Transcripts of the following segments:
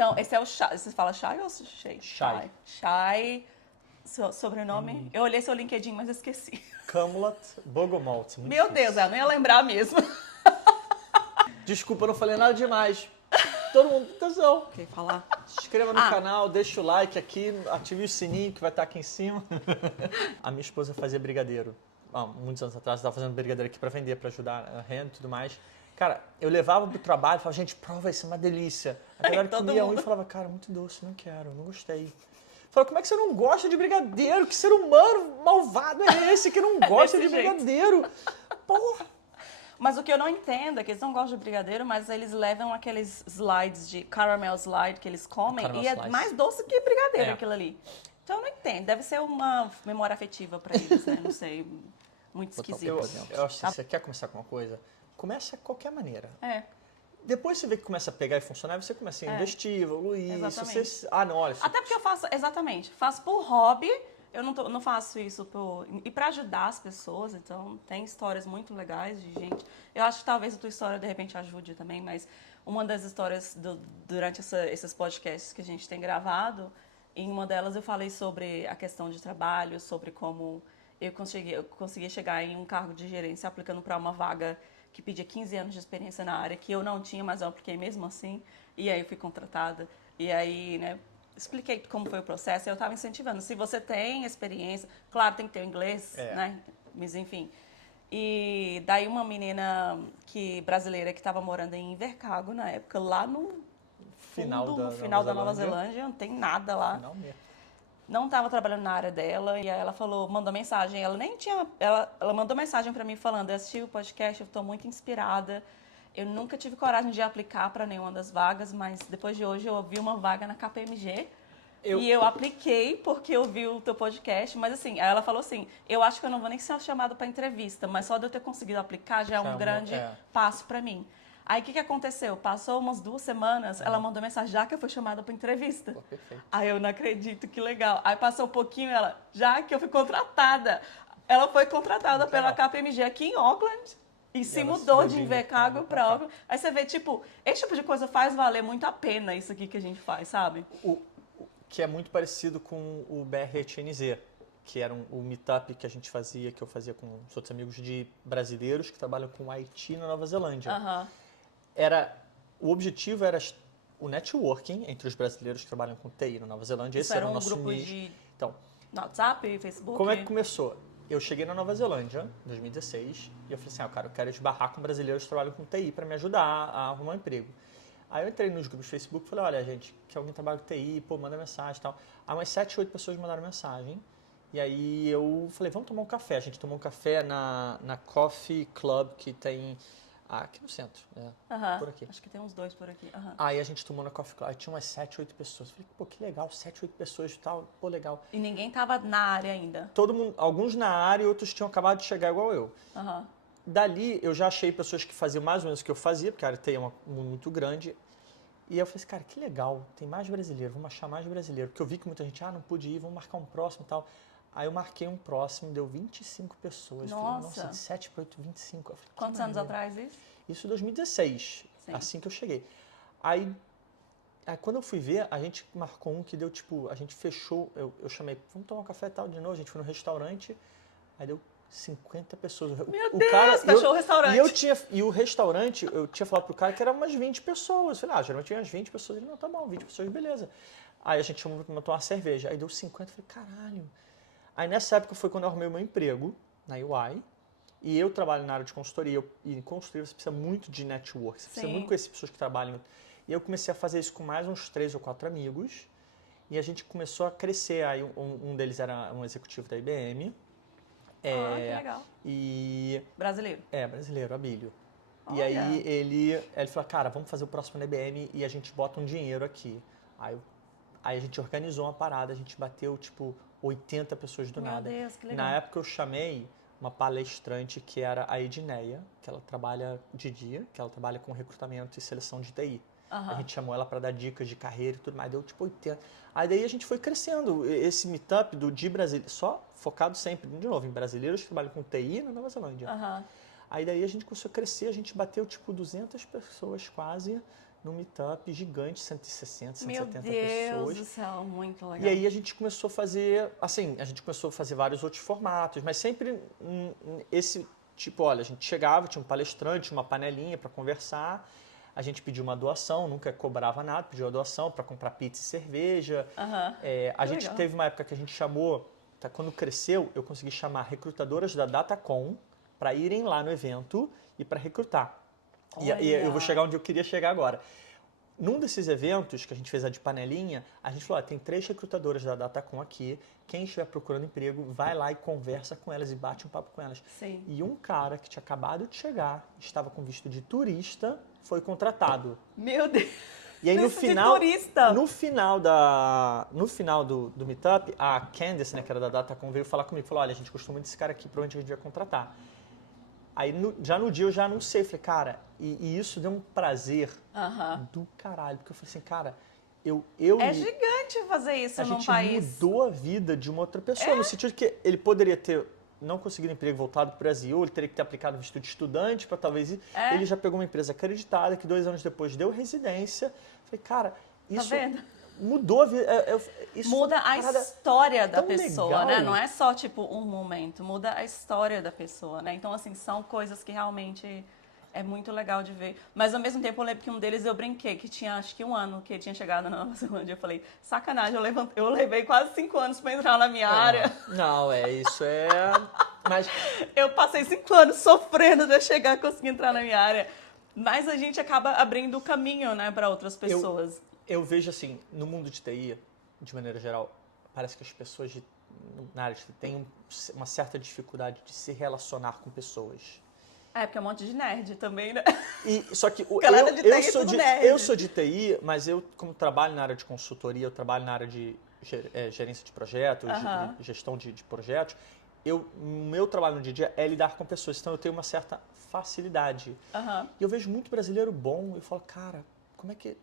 então, esse é o Shai. Você fala Shai ou Shai? Shai. Shai, sobrenome. Eu olhei seu LinkedIn, mas esqueci. Kamlat Bogomoltz. Meu Deus, eu não ia lembrar mesmo. Desculpa, eu não falei nada demais. Todo mundo, atenção. Quer falar? Se inscreva no canal, deixa o like aqui, ative o sininho que vai estar aqui em cima. A minha esposa fazia brigadeiro. Muitos anos atrás, eu estava fazendo brigadeiro aqui para vender, para ajudar a renda e tudo mais. Cara, eu levava pro trabalho e falava, gente, prova isso, é uma delícia. A galera comia um e falava, cara, muito doce, não quero, não gostei. Falei, como é que você não gosta de brigadeiro? Que ser humano malvado é esse que não gosta de brigadeiro? Porra! Mas o que eu não entendo é que eles não gostam de brigadeiro, mas eles levam aqueles slides de caramel slide que eles comem Caramel e é slice. mais doce que brigadeiro aquilo ali. Então eu não entendo. Deve ser uma memória afetiva pra eles, né? Não sei. Muito esquisito. Eu acho que se você quer começar com uma coisa, comece de qualquer maneira. É. Depois você vê que começa a pegar e funcionar, você começa a investir, evoluir. Exatamente. Você... Ah, não, olha... Até porque eu faço, exatamente, faço por hobby, eu não faço isso por... E pra ajudar as pessoas, então tem histórias muito legais de gente. Eu acho que talvez a tua história, de repente, ajude também, mas uma das histórias durante esses podcasts que a gente tem gravado, em uma delas eu falei sobre a questão de trabalho, sobre como eu consegui chegar em um cargo de gerência aplicando para uma vaga que pedia 15 anos de experiência na área, que eu não tinha, mas eu apliquei mesmo assim, e aí eu fui contratada. E aí, né, expliquei como foi o processo, e eu estava incentivando. Se você tem experiência, claro, tem que ter o inglês, né, mas enfim. E daí uma menina brasileira que estava morando em Invercargill na época, lá no final da Nova Zelândia, não tem nada lá. Final mesmo. Não estava trabalhando na área dela, e aí ela mandou mensagem, ela mandou mensagem para mim falando, eu assisti o podcast, eu estou muito inspirada, eu nunca tive coragem de aplicar para nenhuma das vagas, mas depois de hoje eu vi uma vaga na KPMG, e eu apliquei porque eu vi o teu podcast, mas assim, aí ela falou assim, eu acho que eu não vou nem ser chamada para entrevista, mas só de eu ter conseguido aplicar já é um grande passo para mim. Aí o que aconteceu? Passou umas 2 semanas, ela mandou mensagem, já que eu fui chamada para entrevista. Pô, perfeito. Aí eu não acredito, que legal. Aí passou um pouquinho, ela, já que eu fui contratada. Ela foi contratada pela KPMG aqui em Auckland e se mudou de Invercargill para Auckland. Aí você vê, tipo, esse tipo de coisa faz valer muito a pena isso aqui que a gente faz, sabe? Que é muito parecido com o BRTNZ, que era o meetup que a gente fazia, que eu fazia com os outros amigos de brasileiros que trabalham com Haiti na Nova Zelândia. O objetivo era o networking entre os brasileiros que trabalham com TI na Nova Zelândia. Isso esse era o um nosso grupo nicho. de Então, WhatsApp, Facebook? como é que começou? Eu cheguei na Nova Zelândia em 2016 e eu falei assim, cara, eu quero esbarrar com brasileiros que trabalham com TI para me ajudar a arrumar um emprego. Aí eu entrei nos grupos do Facebook e falei, olha, gente, que alguém trabalha com TI, pô, manda mensagem e tal. Aí umas 7, 8 pessoas mandaram mensagem. E aí eu falei, vamos tomar um café. A gente tomou um café na Coffee Club, que tem aqui no centro, por aqui. Acho que tem uns 2 por aqui. Aí a gente tomou na Coffee Club, aí tinha umas 7, 8 pessoas. Falei, pô, que legal, 7, 8 pessoas e tal, pô, legal. E ninguém tava na área ainda? Todo mundo, alguns na área e outros tinham acabado de chegar igual eu. Dali eu já achei pessoas que faziam mais ou menos o que eu fazia, porque a área TI é um mundo muito grande. E eu falei assim, cara, que legal, tem mais brasileiro, vamos achar mais brasileiro. Porque eu vi que muita gente, não pude ir, vamos marcar um próximo e tal. Aí eu marquei um próximo, deu 25 pessoas. Nossa! Falei, nossa, de 7 para 8, 25. Eu falei, quantos anos atrás isso? Isso em 2016, assim que eu cheguei. Aí quando eu fui ver, a gente marcou um que deu tipo, a gente fechou, eu chamei, vamos tomar um café e tal de novo, a gente foi no restaurante, aí deu 50 pessoas. Meu Deus, fechou o restaurante. E o restaurante, eu tinha falado pro cara que era umas 20 pessoas. Eu falei, geralmente tinha umas 20 pessoas. Ele, não, tá bom, 20 pessoas, beleza. Aí a gente chamou pra tomar uma cerveja. Aí deu 50, eu falei, caralho. Aí nessa época foi quando eu arrumei o meu emprego na UI. E eu trabalho na área de consultoria. E em consultoria você precisa muito de network. Você precisa muito conhecer pessoas que trabalham. E eu comecei a fazer isso com mais uns 3 ou 4 amigos. E a gente começou a crescer. Aí um deles era um executivo da IBM. Que legal. E... Brasileiro? Brasileiro, Abílio. Olha. E aí ele falou, cara, vamos fazer o próximo na IBM e a gente bota um dinheiro aqui. Aí a gente organizou uma parada, a gente bateu, tipo, 80 pessoas do nada. Meu Deus, que legal. Na época eu chamei uma palestrante que era a Edneia, que ela trabalha de dia, que ela trabalha com recrutamento e seleção de TI. A gente chamou ela para dar dicas de carreira e tudo mais, deu tipo 80. Aí daí a gente foi crescendo. Esse meetup de Brasília, só focado sempre, de novo, em brasileiros que trabalham com TI na Nova Zelândia. Aí daí a gente começou a crescer, a gente bateu tipo 200 pessoas quase num meetup gigante, 160, Meu 170 Deus pessoas. do céu, muito legal. E aí a gente começou a fazer, assim, vários outros formatos, mas sempre esse tipo, olha, a gente chegava, tinha um palestrante, uma panelinha para conversar, a gente pediu uma doação, nunca cobrava nada, pediu a doação para comprar pizza e cerveja. A gente legal. teve uma época que a gente chamou, quando cresceu, eu consegui chamar recrutadoras da Datacom para irem lá no evento e para recrutar. E eu vou chegar onde eu queria chegar agora. Num desses eventos que a gente fez a de panelinha, a gente falou, tem 3 recrutadoras da Datacom aqui, quem estiver procurando emprego, vai lá e conversa com elas e bate um papo com elas. Sim. E um cara que tinha acabado de chegar, estava com visto de turista, foi contratado. Meu Deus! E aí Visto de turista. no final do meetup, a Candice, né, que era da Datacom, veio falar comigo, falou, olha, a gente gostou muito desse cara aqui, provavelmente a gente vai contratar. Aí já no dia eu já anunciei, falei, cara, e isso deu um prazer do caralho, porque eu falei assim, cara, É gigante fazer isso num país. A gente mudou a vida de uma outra pessoa, no sentido de que ele poderia ter não conseguido emprego voltado para o Brasil, ele teria que ter aplicado visto de estudante para talvez ir. Ele já pegou uma empresa acreditada, que 2 anos depois deu residência. Falei, cara, isso Tá vendo? mudou a vida. Muda a história da tão pessoa, legal. né? Não é só, tipo, um momento. Muda a história da pessoa, né? Então, assim, são coisas que realmente é muito legal de ver. Mas, ao mesmo tempo, eu lembro que um deles eu brinquei, que tinha, acho que 1 ano que ele tinha chegado na Nova Zelândia. Eu falei, sacanagem, eu levei quase 5 anos pra entrar na minha área. Não, isso é... Mas... Eu passei 5 anos sofrendo de eu chegar e conseguir entrar na minha área. Mas a gente acaba abrindo o caminho, né, para outras pessoas. Eu vejo assim, no mundo de TI, de maneira geral, parece que as pessoas na área de TI têm uma certa dificuldade de se relacionar com pessoas. Porque é um monte de nerd também, né? Só que eu sou de TI, mas eu, como trabalho na área de consultoria, eu trabalho na área de gerência de projetos, gestão de projetos, o meu trabalho no dia a dia é lidar com pessoas, então eu tenho uma certa facilidade. E eu vejo muito brasileiro bom, eu falo, cara, como é que...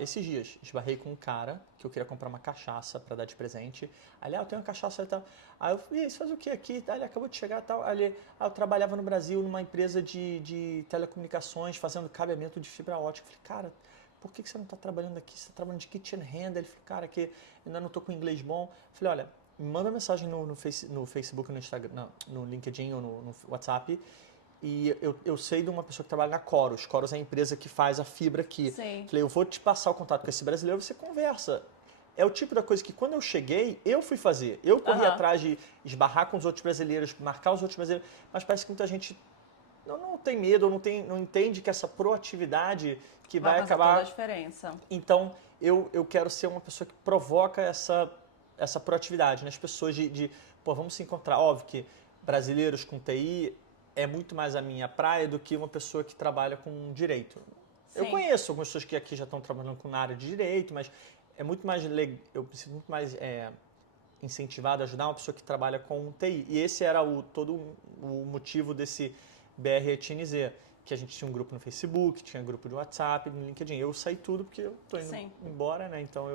esses dias, esbarrei com um cara que eu queria comprar uma cachaça para dar de presente. Aí, eu tenho uma cachaça e tal. Aí eu falei, você faz o que aqui? Aí ele acabou de chegar e tal. Aí eu trabalhava no Brasil numa empresa de telecomunicações, fazendo cabeamento de fibra ótica. Eu falei, cara, por que você não está trabalhando aqui? Você está trabalhando de kitchen hand? Ele falou, cara, que ainda não estou com inglês bom. Eu falei, olha, me manda mensagem no Facebook, no Instagram, no LinkedIn ou no WhatsApp. E eu sei de uma pessoa que trabalha na Chorus. Chorus é a empresa que faz a fibra aqui. Sim. Falei, eu vou te passar o contato com esse brasileiro, você conversa. É o tipo da coisa que quando eu cheguei, eu fui fazer. Eu corri atrás de esbarrar com os outros brasileiros, marcar os outros brasileiros. Mas parece que muita gente não tem medo, não entende que essa proatividade que vai acabar... toda a diferença. Então, eu quero ser uma pessoa que provoca essa proatividade nas pessoas pô, vamos se encontrar. Óbvio que brasileiros com TI... é muito mais a minha praia do que uma pessoa que trabalha com direito. Sim. Eu conheço algumas pessoas que aqui já estão trabalhando na área de direito, mas é muito mais eu preciso muito mais incentivado a ajudar uma pessoa que trabalha com TI. E esse era todo o motivo desse BR TNZ, que a gente tinha um grupo no Facebook, tinha um grupo de WhatsApp, no LinkedIn. Eu saí tudo porque eu tô indo embora, né? Então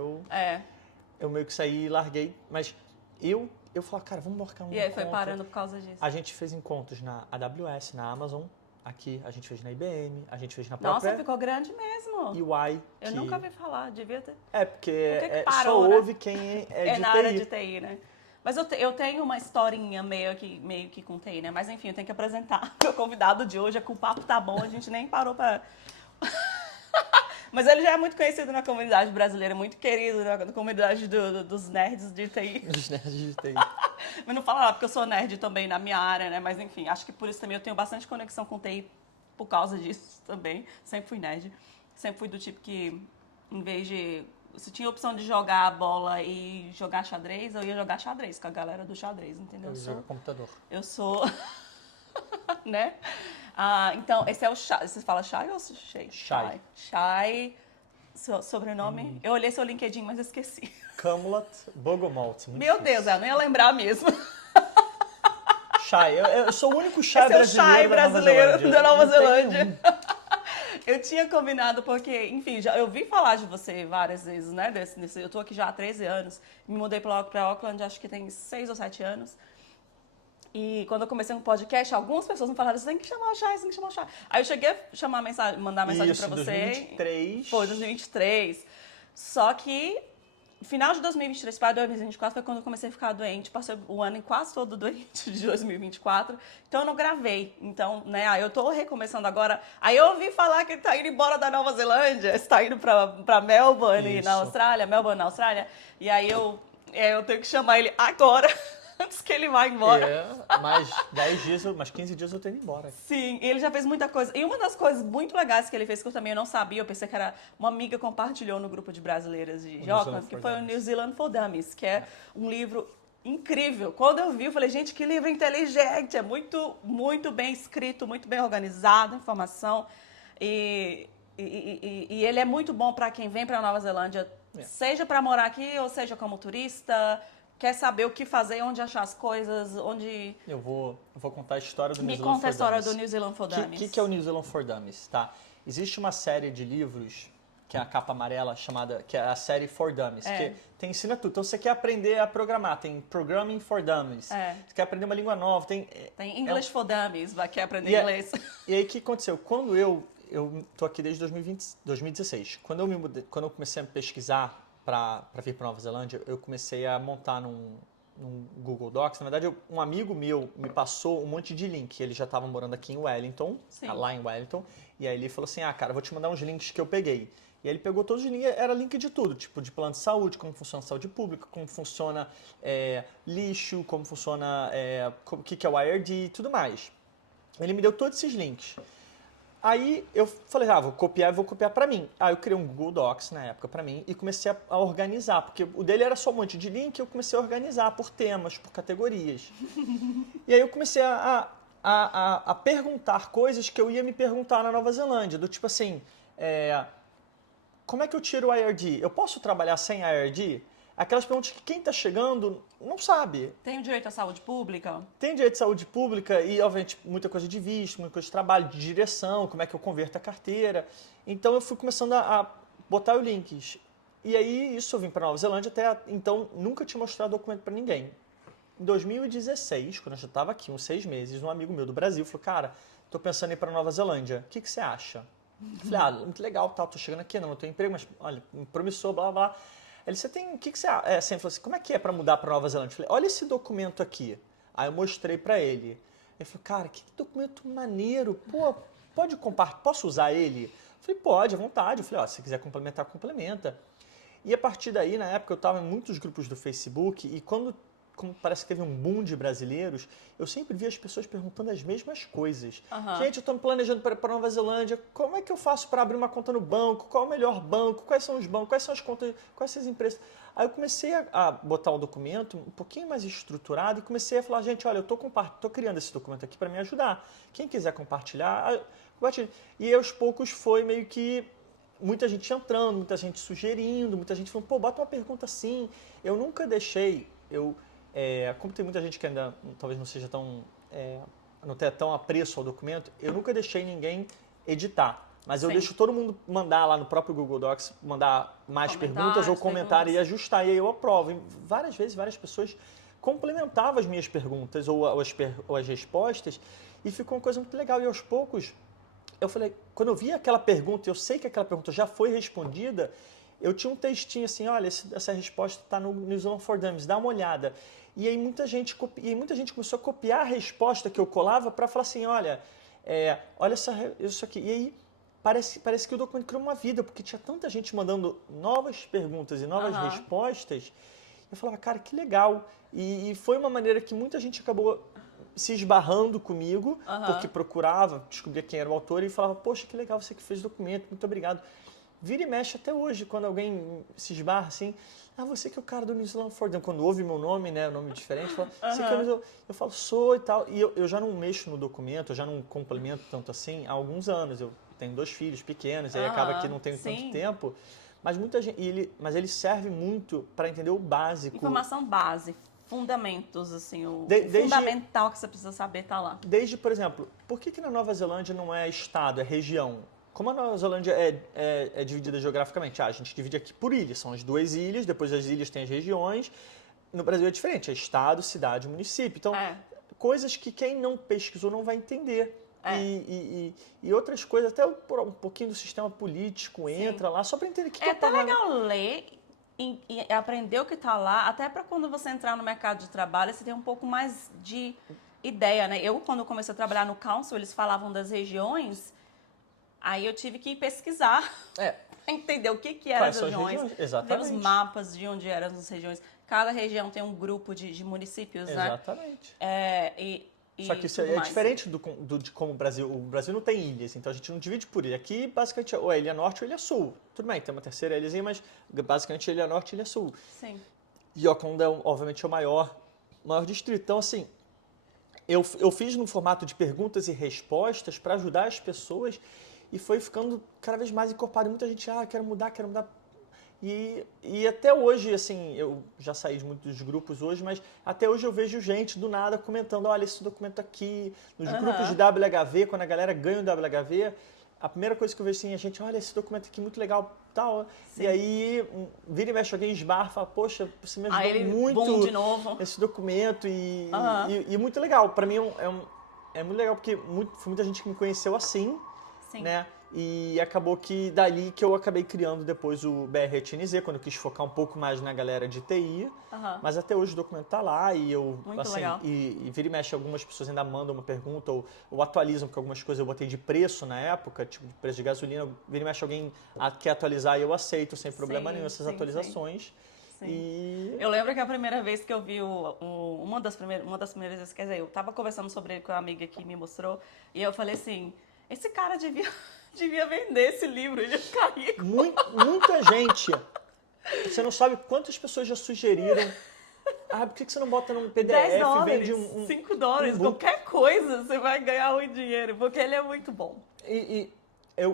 eu meio que saí e larguei, mas eu falei, cara, vamos marcar um encontro. E aí foi parando por causa disso. A gente fez encontros na AWS, na Amazon, aqui, a gente fez na IBM, a gente fez na própria... Nossa, ficou grande mesmo. EY. Eu nunca ouvi falar, devia ter... porque parou, só né? ouve quem é de na TI. área de TI, né? Mas eu tenho uma historinha meio que com TI, né? Mas enfim, eu tenho que apresentar meu convidado de hoje, é que o papo tá bom, a gente nem parou pra... Mas ele já é muito conhecido na comunidade brasileira, muito querido na comunidade dos nerds de TI. Dos nerds de TI. Mas não fala lá, porque eu sou nerd também na minha área, né? Mas enfim, acho que por isso também eu tenho bastante conexão com TI por causa disso também. Sempre fui nerd. Sempre fui do tipo que, em vez de... Se tinha a opção de jogar a bola e jogar xadrez, eu ia jogar xadrez com a galera do xadrez, entendeu? Eu jogo computador. Eu sou... né? Então, esse é o Shai. Você fala Shai ou Shai? Shai. Shai. Sobrenome? Eu olhei seu LinkedIn, mas eu esqueci. Kamlat Bogomalt. Meu Deus, eu não ia lembrar mesmo. Shai. Eu sou o único Shai brasileiro da Nova Zelândia. Eu tinha combinado porque, enfim, eu vi falar de você várias vezes, né? Eu tô aqui já há 13 anos. Me mudei para Auckland, acho que tem 6 ou 7 anos. E quando eu comecei um podcast, algumas pessoas me falaram, você tem que chamar o Chay, você tem que chamar o Chay. Aí eu cheguei a chamar mensagem, mandar mensagem Isso, pra você. 2023. Foi 2023. Só que final de 2023 para 2024 foi quando eu comecei a ficar doente. Passei o ano quase todo doente de 2024. Então eu não gravei. Então, né, aí eu tô recomeçando agora. Aí eu ouvi falar que ele tá indo embora da Nova Zelândia, está indo pra Melbourne, na Isso. Austrália, Melbourne, na Austrália. E aí eu tenho que chamar ele agora, antes que ele vá embora. Mais 10 dias, mais 15 dias eu tô indo embora. Sim, ele já fez muita coisa. E uma das coisas muito legais que ele fez, que eu também não sabia, eu pensei que era uma amiga compartilhou no grupo de brasileiras de Auckland, que foi o New Zealand for Dummies, que é um livro incrível. Quando eu vi, eu falei, gente, que livro inteligente! É muito, muito bem escrito, muito bem organizado, informação. E ele é muito bom para quem vem para Nova Zelândia, seja para morar aqui ou seja como turista. Quer saber o que fazer, onde achar as coisas, onde... Eu vou contar a história do New Me Zealand conta a for história Dummies. do New Zealand for Dummies. O que é o New Zealand for Dummies? Tá? Existe uma série de livros, que é a capa amarela, que é a série For Dummies, que ensina tudo. Então, você quer aprender a programar, tem Programming for Dummies. Você quer aprender uma língua nova, tem English for Dummies, quer aprender inglês. E aí, o que aconteceu? Quando eu tô aqui desde 2016. Quando eu comecei a pesquisar para vir para Nova Zelândia, eu comecei a montar num Google Docs. Na verdade, um amigo meu me passou um monte de link. Ele já estava morando aqui em Wellington, lá em Wellington. E aí ele falou assim, cara, vou te mandar uns links que eu peguei. E aí ele pegou todos os links, era link de tudo, tipo de plano de saúde, como funciona a saúde pública, como funciona lixo, como funciona, o que é o IRD e tudo mais. Ele me deu todos esses links. Aí eu falei, vou copiar para mim. Aí eu criei um Google Docs na época para mim e comecei a organizar, porque o dele era só um monte de link, eu comecei a organizar por temas, por categorias. E aí eu comecei a perguntar coisas que eu ia me perguntar na Nova Zelândia, do tipo assim, como é que eu tiro o IRD? Eu posso trabalhar sem IRD? Aquelas perguntas que quem está chegando não sabe. Tem o direito à saúde pública? Tem direito à saúde pública e, obviamente, muita coisa de visto, muita coisa de trabalho, de direção, como é que eu converto a carteira. Então, eu fui começando a botar os links. E aí, isso eu vim para Nova Zelândia, até então, nunca tinha mostrado documento para ninguém. Em 2016, quando eu já estava aqui, uns 6 meses, um amigo meu do Brasil falou, cara, estou pensando em ir para Nova Zelândia, o que você acha? Eu falei, muito legal, tô chegando aqui, não tenho emprego, mas, olha, me promissou, blá, blá. Ele disse, o que você acha? Assim, ele falou assim, como é que é para mudar para Nova Zelândia? Eu falei, olha esse documento aqui. Aí eu mostrei para ele. Ele falou, cara, que documento maneiro. Pô, pode compartilhar, posso usar ele? Eu falei, pode, à vontade. Eu falei, se quiser complementar, complementa. E a partir daí, na época, eu estava em muitos grupos do Facebook e como parece que teve um boom de brasileiros, eu sempre vi as pessoas perguntando as mesmas coisas. Gente, eu estou me planejando para Nova Zelândia, como é que eu faço para abrir uma conta no banco? Qual é o melhor banco? Quais são os bancos? Quais são as contas? Quais são as empresas? Aí eu comecei a botar um documento um pouquinho mais estruturado e comecei a falar, gente, olha, eu estou criando esse documento aqui para me ajudar. Quem quiser compartilhar, compartilhe. E aos poucos foi meio que muita gente entrando, muita gente sugerindo, muita gente falando, bota uma pergunta assim. Eu nunca deixei, como tem muita gente que ainda talvez não seja tão, não tenha tão apreço ao documento, eu nunca deixei ninguém editar. Mas eu deixo todo mundo mandar lá no próprio Google Docs, mandar mais perguntas ou comentários e ajustar. E aí eu aprovo. E várias vezes, várias pessoas complementavam as minhas perguntas ou as respostas e ficou uma coisa muito legal. E aos poucos, eu falei, quando eu vi aquela pergunta, eu sei que aquela pergunta já foi respondida, eu tinha um textinho assim, olha, essa resposta está no New Zealand for Dummies, dá uma olhada. E aí muita gente começou a copiar a resposta que eu colava para falar assim, olha isso aqui. E aí parece que o documento criou uma vida, porque tinha tanta gente mandando novas perguntas e novas respostas. Eu falava, cara, que legal. E foi uma maneira que muita gente acabou se esbarrando comigo, porque procurava, descobria quem era o autor e falava, poxa, que legal você que fez o documento, muito obrigado. Vira e mexe até hoje, quando alguém se esbarra assim, você que é o cara do New Zealand for Dummies. Quando ouve meu nome, né, nome diferente, fala, você que é eu falo, sou e tal. E eu já não mexo no documento, eu já não complemento tanto assim há alguns anos. Eu tenho 2 filhos pequenos, aí acaba que não tenho tanto tempo. Mas muita gente, mas ele serve muito para entender o básico. Informação base, fundamentos, assim, fundamental que você precisa saber tá lá. Desde, por exemplo, por que na Nova Zelândia não é estado, é região? Como a Nova Zelândia é dividida geograficamente? A gente divide aqui por ilhas, são as 2 ilhas, depois das ilhas tem as regiões. No Brasil é diferente, é estado, cidade, município. Então, coisas que quem não pesquisou não vai entender. E outras coisas, até um pouquinho do sistema político entra lá, só para entender o que É é até legal ler e aprender o que está lá, até para quando você entrar no mercado de trabalho, você ter um pouco mais de ideia, né? Eu, quando comecei a trabalhar no Council, eles falavam das regiões, aí eu tive que pesquisar para entender o que eram as regiões, ver os mapas de onde eram as regiões. Cada região tem um grupo de municípios, né? Exatamente. E só que isso é diferente de como o Brasil. O Brasil não tem ilhas, então a gente não divide por ilha. Aqui, basicamente, ou é ilha norte ou ilha sul. Tudo bem, tem uma terceira ilhazinha, mas basicamente ilha norte e ilha sul. Sim. E Auckland é, obviamente, o maior distrito. Então, assim, eu fiz no formato de perguntas e respostas para ajudar as pessoas e foi ficando cada vez mais encorpado. E muita gente, quero mudar. E até hoje, assim, eu já saí de muitos grupos hoje, mas até hoje eu vejo gente do nada comentando, olha, esse documento aqui, nos grupos de WHV, quando a galera ganha o WHV, a primeira coisa que eu vejo assim, a gente, olha, esse documento aqui muito legal, tal. Sim. E aí, vira e mexe alguém esbarra, fala, poxa, você me ajudou muito de novo. esse documento e muito legal. Para mim é muito legal, porque foi muita gente que me conheceu assim, Sim. né? E acabou que dali que eu acabei criando depois o BR-ETNZ, quando eu quis focar um pouco mais na galera de TI. Mas até hoje o documento tá lá e eu, muito assim, legal. E vira e mexe, algumas pessoas ainda mandam uma pergunta ou atualizam, porque algumas coisas eu botei de preço na época, tipo de preço de gasolina, vira e mexe alguém quer atualizar e eu aceito sem problema nenhum essas atualizações. Sim. E... Eu lembro que a primeira vez que eu vi uma das primeiras vezes, quer dizer, eu tava conversando sobre ele com uma amiga que me mostrou e eu falei assim, esse cara devia vender esse livro, ele ia ficar rico. Muita gente. Você não sabe quantas pessoas já sugeriram. Por que você não bota num PDF $10, vende $5, qualquer coisa você vai ganhar o dinheiro, porque ele é muito bom.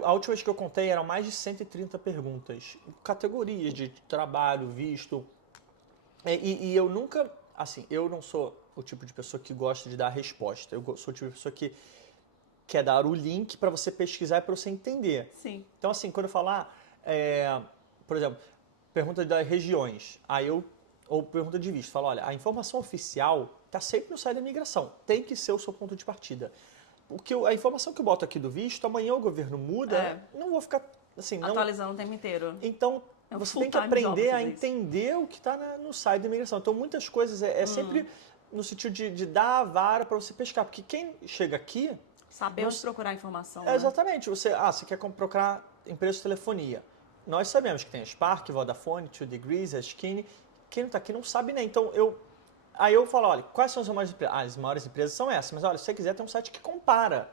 A última vez que eu contei eram mais de 130 perguntas. Categorias de trabalho, visto. E eu nunca, assim, eu não sou o tipo de pessoa que gosta de dar resposta. Eu sou o tipo de pessoa que quer dar o link para você pesquisar e para você entender. Sim. Então, assim, quando eu falar, por exemplo, pergunta das regiões, ou pergunta de visto, falo, olha, a informação oficial está sempre no site da imigração, tem que ser o seu ponto de partida. A informação que eu boto aqui do visto, amanhã o governo muda, não vou ficar assim... atualizando o tempo inteiro. Então, você tem que aprender a entender o que está no site da imigração. Então, muitas coisas sempre no sentido de dar a vara para você pescar, porque quem chega aqui... Saber onde procurar informação. Exatamente. Você quer procurar empresa de telefonia. Nós sabemos que tem a Spark, Vodafone, 2degrees, a Skinny. Quem não está aqui não sabe nem. Então, aí eu falo, olha, quais são as maiores empresas? As maiores empresas são essas. Mas, olha, se você quiser, tem um site que compara.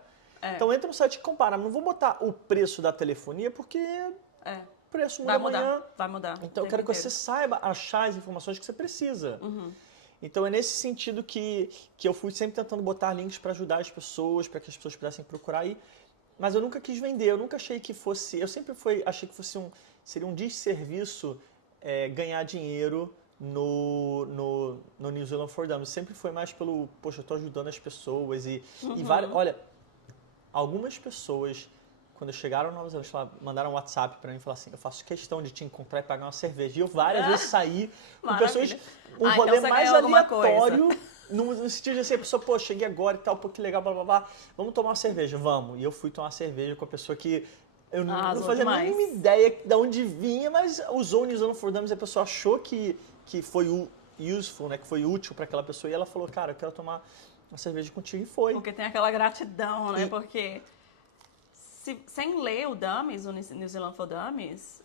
Então, entra no site que compara. Não vou botar o preço da telefonia, porque o preço muda amanhã. Vai mudar. Então, eu quero que você saiba achar as informações que você precisa. Então, é nesse sentido que eu fui sempre tentando botar links para ajudar as pessoas, para que as pessoas pudessem procurar aí. Mas eu nunca quis vender, eu nunca achei que fosse... Eu sempre achei que seria um desserviço ganhar dinheiro no New Zealand for Dummies. Sempre foi mais pelo, poxa, eu estou ajudando as pessoas e várias... Olha, algumas pessoas, quando chegaram na Nova Zelândia, mandaram um WhatsApp para mim e falaram assim, eu faço questão de te encontrar e pagar uma cerveja. E eu várias vezes saí com pessoas... Um rolê então mais aleatório, no sentido de assim, a pessoa, pô, cheguei agora e tal, pô, que legal, blá, blá, blá, vamos tomar uma cerveja, vamos. E eu fui tomar uma cerveja com a pessoa que eu não fazia a mínima ideia de onde vinha, mas usou o New Zealand for Dummies e a pessoa achou que foi useful, né, que foi útil para aquela pessoa. E ela falou, cara, eu quero tomar uma cerveja contigo, e foi. Porque tem aquela gratidão, né, porque sem ler o Dummies, o New Zealand for Dummies...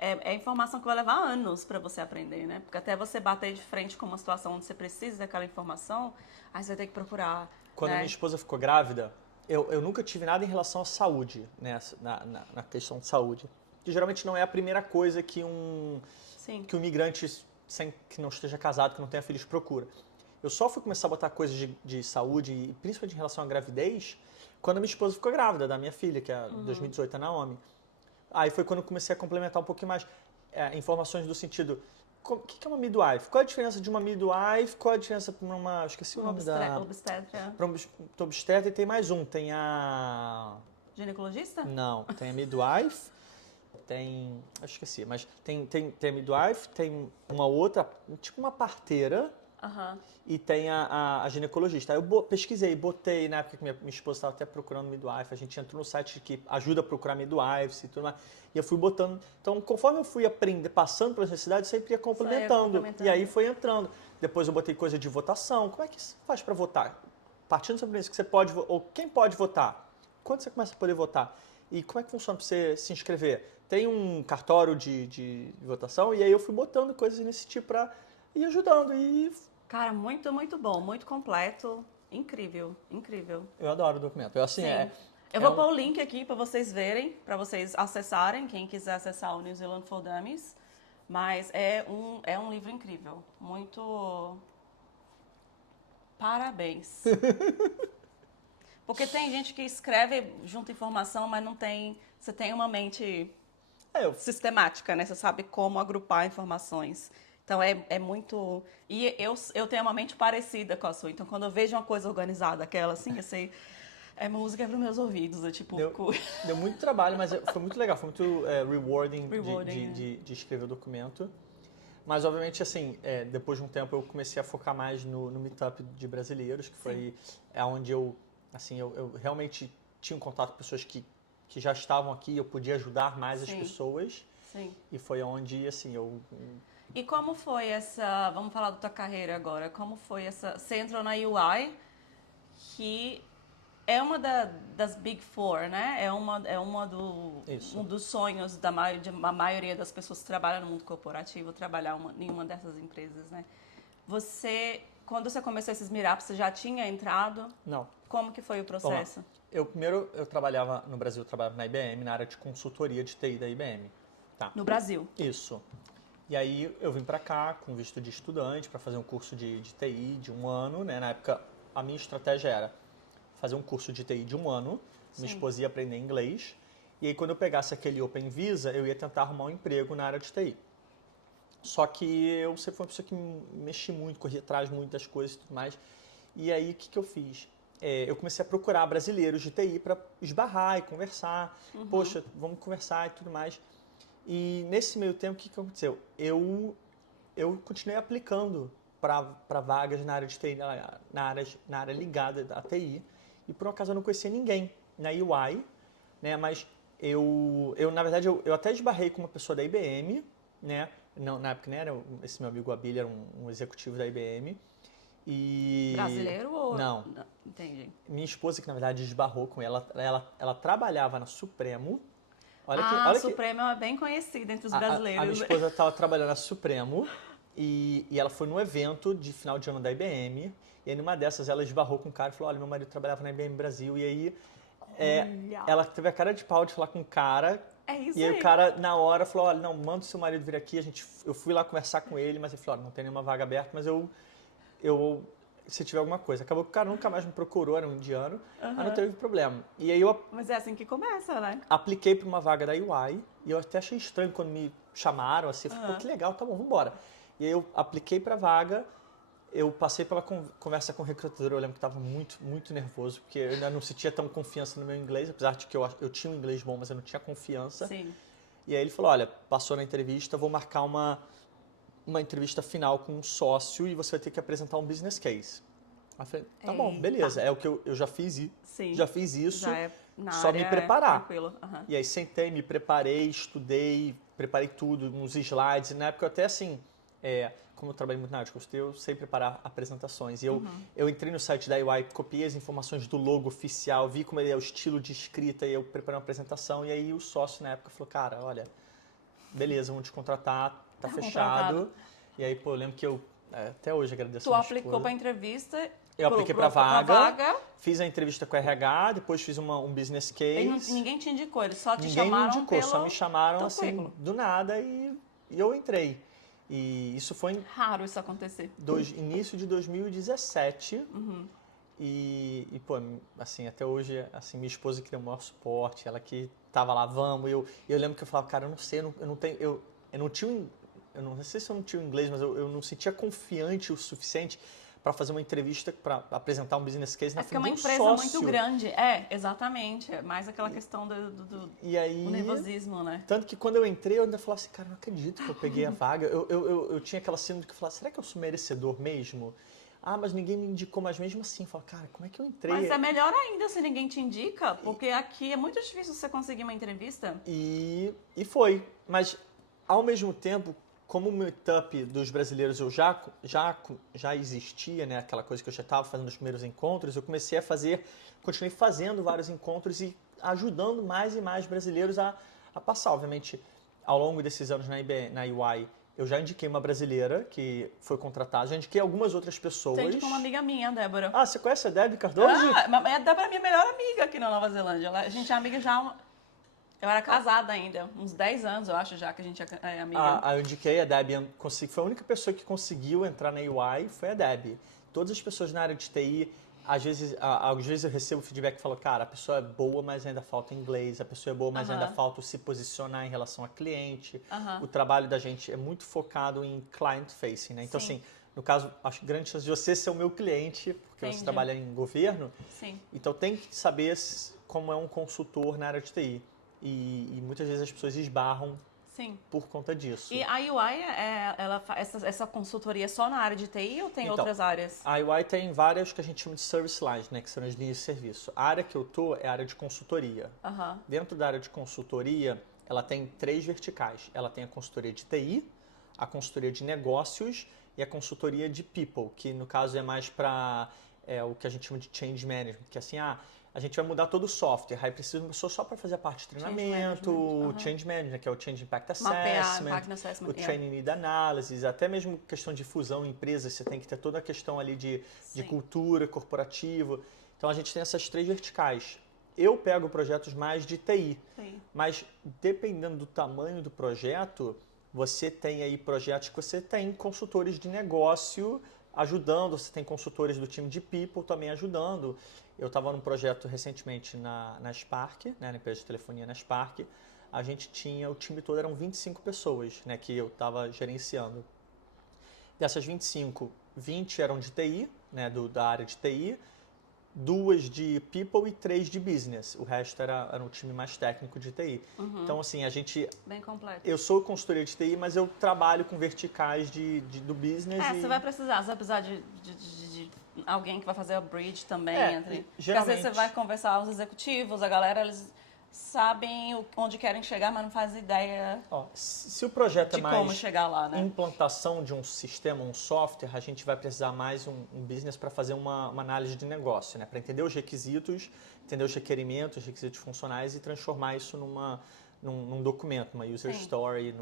É informação que vai levar anos para você aprender, né? Porque até você bater de frente com uma situação onde você precisa daquela informação, aí você vai ter que procurar. Quando a minha esposa ficou grávida, eu nunca tive nada em relação à saúde, né? Na questão de saúde. Que geralmente não é a primeira coisa que um migrante que não esteja casado, que não tenha filhos, procura. Eu só fui começar a botar coisas de saúde, e principalmente em relação à gravidez, quando a minha esposa ficou grávida da minha filha, que é 2018, a Naomi. Aí foi quando eu comecei a complementar um pouquinho mais informações do sentido, o que é uma midwife? Qual é a diferença de uma midwife? Qual é a diferença para uma... Esqueci o nome da... Obstetra. Para uma obstetra, e tem mais um. Tem a... Ginecologista? Não, tem a midwife, eu esqueci, mas tem a midwife, tem uma outra, tipo uma parteira, Aham. e tem a ginecologista. Aí eu pesquisei, botei, na época que minha esposa estava até procurando midwife, a gente entrou no site que ajuda a procurar midwives e tudo mais, e eu fui botando. Então, conforme eu fui aprendendo, passando pelas necessidades, eu sempre ia complementando. E aí foi entrando. Depois eu botei coisa de votação. Como é que se faz para votar? Partindo sobre isso, que você pode, ou quem pode votar? Quando você começa a poder votar? E como é que funciona para você se inscrever? Tem um cartório de votação, e aí eu fui botando coisas nesse tipo para ir ajudando. E Cara, muito, muito bom, muito completo, incrível, incrível. eu adoro o documento. Eu, assim, Sim. Eu é vou um, pôr o link aqui para vocês verem, para vocês acessarem, quem quiser acessar o New Zealand for Dummies. Mas é um livro incrível. Muito parabéns. Porque tem gente que escreve junto informação, mas não tem. Você tem uma mente eu, sistemática, né? Você sabe como agrupar informações. Então é muito. E eu tenho uma mente parecida com a sua. Então quando eu vejo uma coisa organizada, aquela assim, eu sei. É música para os meus ouvidos. Eu tipo, deu, fico. deu muito trabalho, mas foi muito legal, foi muito rewarding, Rewarding, né? de escrever o documento. Mas, obviamente, assim, depois de um tempo eu comecei a focar mais no Meetup de brasileiros, que foi onde eu, assim, eu realmente tinha um contato com pessoas que já estavam aqui, eu podia ajudar mais as Sim. pessoas. Sim. E foi onde, assim, E como foi essa. Vamos falar da tua carreira agora. Como foi essa. Você entrou na UI, que é uma das Big Four, né? Isso. Um dos sonhos de uma maioria das pessoas que trabalham no mundo corporativo, trabalhar em uma dessas empresas, né? Quando você começou esses meetups, você já tinha entrado? Não. Como que foi o Vamos lá. processo? Primeiro, eu trabalhava no Brasil, eu trabalhava na IBM, na área de consultoria de TI da IBM. Tá. No Brasil? Isso. E aí eu vim para cá com visto de estudante para fazer um curso de TI de um ano, né? Na época, a minha estratégia era fazer um curso de TI de um ano, minha esposa ia aprender inglês, e aí quando eu pegasse aquele Open Visa, eu ia tentar arrumar um emprego na área de TI. Só que eu sempre fui uma pessoa que mexi muito, corria atrás muito das coisas e tudo mais. E aí o que eu fiz? Eu comecei a procurar brasileiros de TI para esbarrar e conversar. Poxa, vamos conversar e tudo mais. E nesse meio tempo, o que aconteceu? Eu continuei aplicando para vagas na área de TI, na área ligada à TI. E por um acaso eu não conhecia ninguém na UI, né? Mas na verdade, eu até esbarrei com uma pessoa da IBM, né? Não, na época, né, esse meu amigo Abílio era um executivo da IBM. E... Brasileiro ou. Não. Entendi. Minha esposa, que na verdade esbarrou com ela trabalhava na Supremo. A Supremo é bem conhecida entre os brasileiros. A minha esposa estava trabalhando na Supremo e ela foi num evento de final de ano da IBM. E aí, numa dessas, ela esbarrou com o cara e falou: olha, meu marido trabalhava na IBM Brasil. E aí, ela teve a cara de pau de falar com o cara. É isso e aí, aí. o cara, na hora, falou: olha, não, manda o seu marido vir aqui. Eu fui lá conversar com ele, mas ele falou: olha, não tem nenhuma vaga aberta, mas se tiver alguma coisa. Acabou que o cara nunca mais me procurou, era um indiano, mas não teve problema. E aí Mas é assim que começa, né? apliquei para uma vaga da UI e eu até achei estranho quando me chamaram, assim, falei, pô, que legal, tá bom, vamos embora. E aí eu apliquei para a vaga, eu passei pela conversa com o recrutador, eu lembro que estava muito, muito nervoso, porque eu ainda não sentia tão confiança no meu inglês, apesar de que eu tinha um inglês bom, mas eu não tinha confiança. Sim. E aí ele falou, olha, passou na entrevista, vou marcar uma entrevista final com um sócio e você vai ter que apresentar um business case. Aí eu falei, tá bom, beleza, é o que eu já fiz, já fiz isso, Já é na só área, me preparar. Tranquilo. E aí sentei, me preparei, estudei, preparei tudo, uns slides. E na época eu até assim, como eu trabalhei muito na área de consultoria, eu sei preparar apresentações. E eu entrei no site da UI, copiei as informações do logo oficial, vi como ele é o estilo de escrita e eu preparei uma apresentação. E aí o sócio na época falou, cara, olha, beleza, vamos te contratar, tá fechado. E aí, pô, eu lembro que eu até hoje agradeço Tu a minha aplicou esposa. pra entrevista. Eu apliquei pra vaga, fiz a entrevista com a RH, depois fiz um business case. Ninguém te indicou, eles só te Ninguém chamaram me indicou, pelo só me chamaram teu assim, currículo. do nada e eu entrei. E isso foi em Raro isso acontecer. início de 2017. E, pô, assim, até hoje, assim, minha esposa que deu o maior suporte, ela que tava lá, vamos. Eu lembro que eu falava, cara, eu não sei, eu não tenho, eu não tinha, eu não sei se eu não tinha inglês, mas eu não sentia confiante o suficiente para fazer uma entrevista, para apresentar um business case na É porque é frente uma de um empresa sócio. muito grande. exatamente. É mais aquela questão do E aí, nervosismo, né? tanto que quando eu entrei, eu ainda falava assim, cara, não acredito que eu peguei a vaga. Eu tinha aquela síndrome que eu falava, será que eu sou merecedor mesmo? Ah, mas ninguém me indicou, mas mesmo assim, eu falo, cara, como é que eu entrei? Mas é melhor ainda se ninguém te indica, porque aqui é muito difícil você conseguir uma entrevista. E foi. Mas, ao mesmo tempo, como o meetup dos brasileiros eu já existia, né? Aquela coisa que eu já estava fazendo os primeiros encontros, eu comecei a fazer, continuei fazendo vários encontros e ajudando mais e mais brasileiros a passar. Obviamente, ao longo desses anos na UI, eu já indiquei uma brasileira que foi contratada, já indiquei algumas outras pessoas. Tem tipo uma amiga minha, Débora. Ah, você conhece a Debbie Cardoso? A Débora é minha melhor amiga aqui na Nova Zelândia. A gente é amiga já. Eu era casada ainda, uns 10 anos, eu acho, já que a gente é amiga. Eu indiquei a Debbie, foi a única pessoa que conseguiu entrar na UI, foi a Debbie. Todas as pessoas na área de TI, às vezes eu recebo feedback e falo, cara, a pessoa é boa, mas ainda falta inglês, a pessoa é boa, mas ainda falta se posicionar em relação a cliente. O trabalho da gente é muito focado em client facing, né? Então, assim, no caso, acho que grande chance de você ser o meu cliente, porque você trabalha em governo. Sim. Então, tem que saber como é um consultor na área de TI. E muitas vezes as pessoas esbarram por conta disso. E a UI, ela essa consultoria só na área de TI ou tem outras áreas? A UI tem várias que a gente chama de service lines, né, que são as linhas de serviço. A área que eu tô é a área de consultoria. Dentro da área de consultoria, ela tem 3 verticais. Ela tem a consultoria de TI, a consultoria de negócios e a consultoria de people, que no caso é mais para o que a gente chama de change management, que é assim, a gente vai mudar todo o software, aí precisa de uma pessoa só para fazer a parte de treinamento, change management, que é o Change Impact Assessment, o Training Need Analysis, até mesmo questão de fusão em empresas, você tem que ter toda a questão ali de cultura corporativa. Então a gente tem essas 3 verticais. Eu pego projetos mais de TI, mas dependendo do tamanho do projeto, você tem aí projetos que você tem consultores de negócio ajudando, você tem consultores do time de people também ajudando. Eu estava num projeto recentemente na Spark, né, na empresa de telefonia na Spark. A gente tinha, o time todo eram 25 pessoas, né, que eu estava gerenciando. Dessas 25, 20 eram de TI, né, da área de TI, 2 de people e 3 de business. O resto era um time mais técnico de TI. Então, assim, a gente... Bem completo. Eu sou consultoria de TI, mas eu trabalho com verticais do business. Você vai precisar de alguém que vai fazer a bridge também. Geralmente... Porque às vezes você vai conversar com os executivos, a galera, eles sabem onde querem chegar, mas não fazem ideia se o projeto de é mais como chegar lá, né? implantação de um sistema, um software, a gente vai precisar mais um business para fazer uma análise de negócio, né? Para entender os requisitos, entender os requerimentos, os requisitos funcionais e transformar isso num documento, uma user story,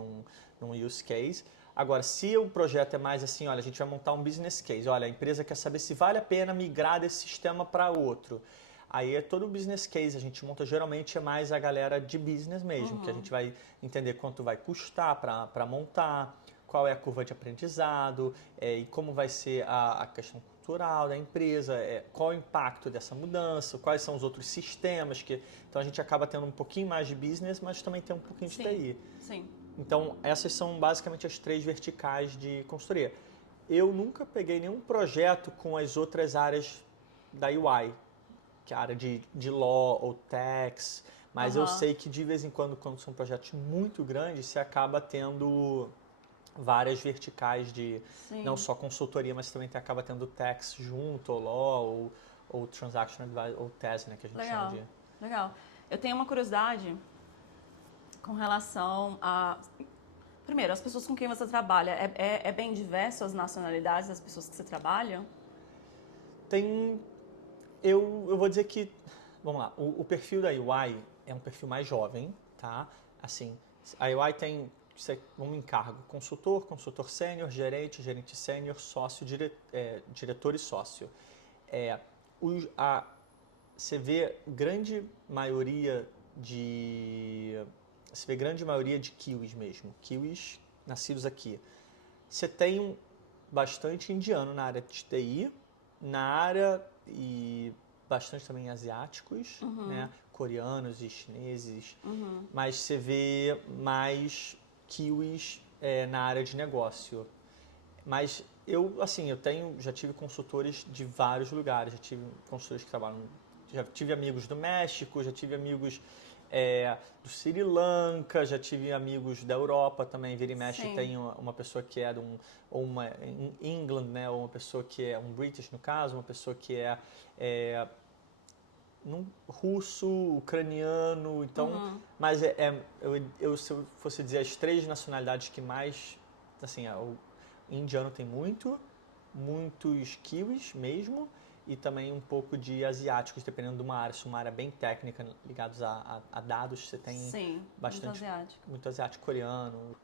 num use case. Agora, se o projeto é mais assim, olha, a gente vai montar um business case, olha, a empresa quer saber se vale a pena migrar desse sistema para outro. Aí é todo o business case, a gente monta geralmente é mais a galera de business mesmo, que a gente vai entender quanto vai custar para montar, qual é a curva de aprendizado, e como vai ser a questão cultural da empresa, qual o impacto dessa mudança, quais são os outros sistemas. Então a gente acaba tendo um pouquinho mais de business, mas também tem um pouquinho de TI. Sim. Então essas são basicamente as 3 verticais de consultoria. Eu nunca peguei nenhum projeto com as outras áreas da UI, que é a área de law ou tax, mas eu sei que de vez em quando são projetos muito grandes, você acaba tendo várias verticais de não só consultoria, mas também acaba tendo tax junto, ou law, ou transaction advice, ou TAS, né, que a gente chama de... Legal. Eu tenho uma curiosidade com relação a... Primeiro, as pessoas com quem você trabalha, é bem diverso as nacionalidades das pessoas que você trabalha? Eu vou dizer que, vamos lá, o perfil da UI é um perfil mais jovem, tá? Assim, a UI tem um encargo, consultor sênior, gerente sênior, sócio, diretor e sócio. Você vê grande maioria de kiwis mesmo, kiwis nascidos aqui. Você tem bastante indiano na área de TI, na área e bastante também asiáticos, né? Coreanos e chineses, mas você vê mais kiwis na área de negócio. Mas já tive consultores de vários lugares, já tive consultores que trabalham, já tive amigos do México, já tive amigos do Sri Lanka, já tive amigos da Europa também, vira e mexe, Sim. tem uma pessoa que é ou uma em England, né, ou uma pessoa que é um British no caso, uma pessoa que é russo, ucraniano, então, mas se eu fosse dizer as 3 nacionalidades que mais, assim, o indiano tem muitos kiwis mesmo, e também um pouco de asiáticos, dependendo de uma área. Se uma área bem técnica, ligados a dados, você tem Sim, bastante, muito asiático, coreano.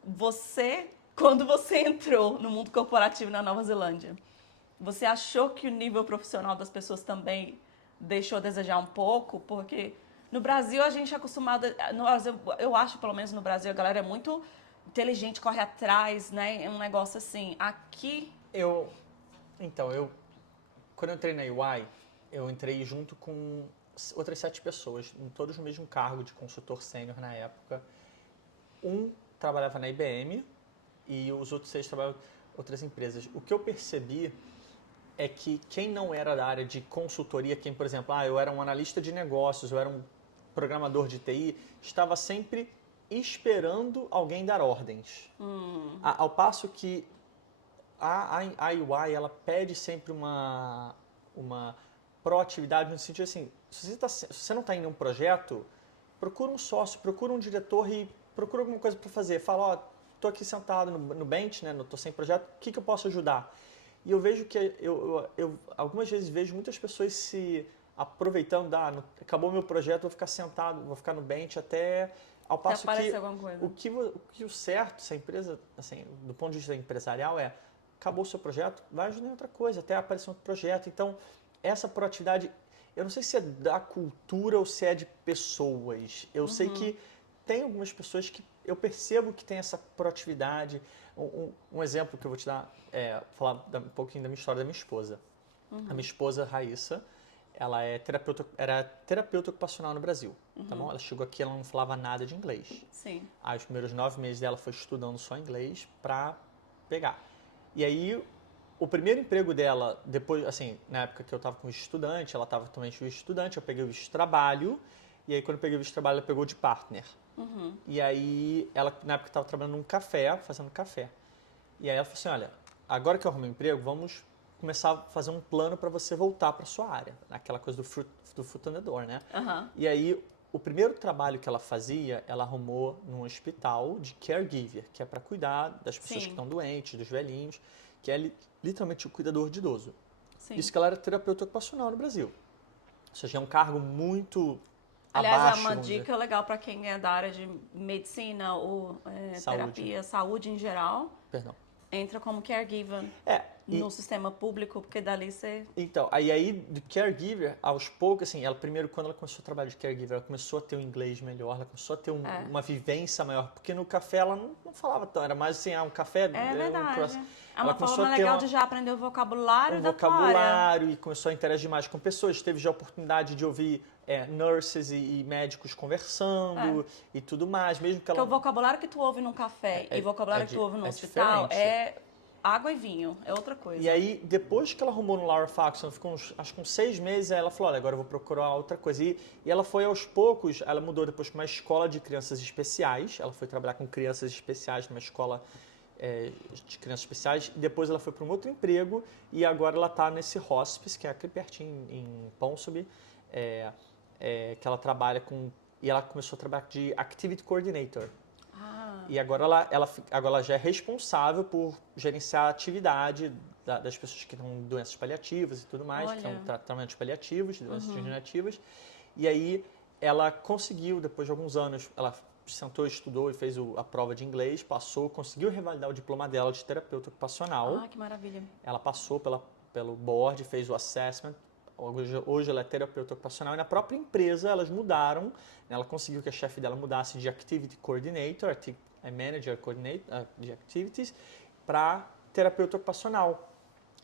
Quando você entrou no mundo corporativo na Nova Zelândia, você achou que o nível profissional das pessoas também deixou a desejar um pouco? Porque no Brasil a gente é acostumado, eu acho pelo menos no Brasil a galera é muito inteligente, corre atrás, né? É um negócio assim. Aqui... Quando eu entrei na EY, eu entrei junto com outras 7 pessoas, todos no mesmo cargo de consultor sênior na época. Um trabalhava na IBM e os outros 6 trabalhavam em outras empresas. O que eu percebi é que quem não era da área de consultoria, quem, por exemplo, eu era um analista de negócios, eu era um programador de TI, estava sempre esperando alguém dar ordens. Ao passo que a UI, ela pede sempre uma proatividade no sentido assim, se você não está em um projeto, procura um sócio, procura um diretor e procura alguma coisa para fazer. Fala, estou aqui sentado no bench, né, estou sem projeto, o que eu posso ajudar? E eu vejo que, eu algumas vezes vejo muitas pessoas se aproveitando, acabou meu projeto, vou ficar sentado, vou ficar no bench até... Ao passo que alguma coisa. o que o certo, se a empresa, assim, do ponto de vista empresarial acabou o seu projeto, vai ajudar em outra coisa, até aparecer um outro projeto. Então, essa proatividade, eu não sei se é da cultura ou se é de pessoas. Eu sei que tem algumas pessoas que eu percebo que tem essa proatividade. Um exemplo que eu vou te dar falar um pouquinho da minha história da minha esposa. A minha esposa, Raíssa, ela era terapeuta ocupacional no Brasil. Tá bom? Ela chegou aqui, ela não falava nada de inglês. Sim. Aí os primeiros 9 meses dela foi estudando só inglês para pegar. E aí, o primeiro emprego dela, depois, assim, na época que eu estava com visto estudante, ela estava também com visto estudante, eu peguei o visto de trabalho, e aí quando eu peguei o visto de trabalho, ela pegou de partner. E aí, ela na época estava trabalhando num café, fazendo café. E aí ela falou assim, olha, agora que eu arrumei um emprego, vamos começar a fazer um plano para você voltar para sua área. Aquela coisa do foot on the door, né? E aí, o primeiro trabalho que ela fazia, ela arrumou num hospital de caregiver, que é para cuidar das pessoas que estão doentes, dos velhinhos, que é literalmente o cuidador de idoso. Sim. Isso que ela era terapeuta ocupacional no Brasil. Ou seja, é um cargo muito Aliás, abaixo, é uma vamos dizer. dica legal para quem é da área de medicina ou terapia, saúde em geral. Perdão. Entra como caregiver no sistema público, porque dali você... Então, aí do caregiver, aos poucos, assim, ela primeiro, quando ela começou a trabalhar de caregiver, ela começou a ter um inglês melhor, ela começou a ter uma vivência maior, porque no café ela não falava tão, era mais assim, um café... É verdade. É uma ela começou forma a ter legal de já aprender o vocabulário da tua área. vocabulário e começou a interagir mais com pessoas, teve já a oportunidade de ouvir nurses e médicos conversando e tudo mais, mesmo que ela... Porque o vocabulário que tu ouve num café e o vocabulário que tu ouve no hospital diferente. é água e vinho, é outra coisa. E aí, depois que ela arrumou no Laura Faxon, ficou acho que uns 6 meses, aí ela falou, olha, agora eu vou procurar outra coisa. E ela foi aos poucos, ela mudou depois para uma escola de crianças especiais, ela foi trabalhar com crianças especiais numa escola de crianças especiais, e depois ela foi para um outro emprego, e agora ela está nesse hospice, que é aqui pertinho em Ponsonby, que ela trabalha com... E ela começou a trabalhar de Activity Coordinator. E agora ela já é responsável por gerenciar a atividade das pessoas que estão com doenças paliativas e tudo mais, que estão tratamentos paliativos, doenças degenerativas. E aí ela conseguiu, depois de alguns anos, ela sentou, estudou e fez a prova de inglês, passou, conseguiu revalidar o diploma dela de terapeuta ocupacional. Ah, que maravilha. Ela passou pelo board, fez o assessment. Hoje ela é terapeuta ocupacional e na própria empresa elas mudaram, né, ela conseguiu que a chefe dela mudasse de Activity Coordinator, Manager Coordinator de Activities, para terapeuta ocupacional.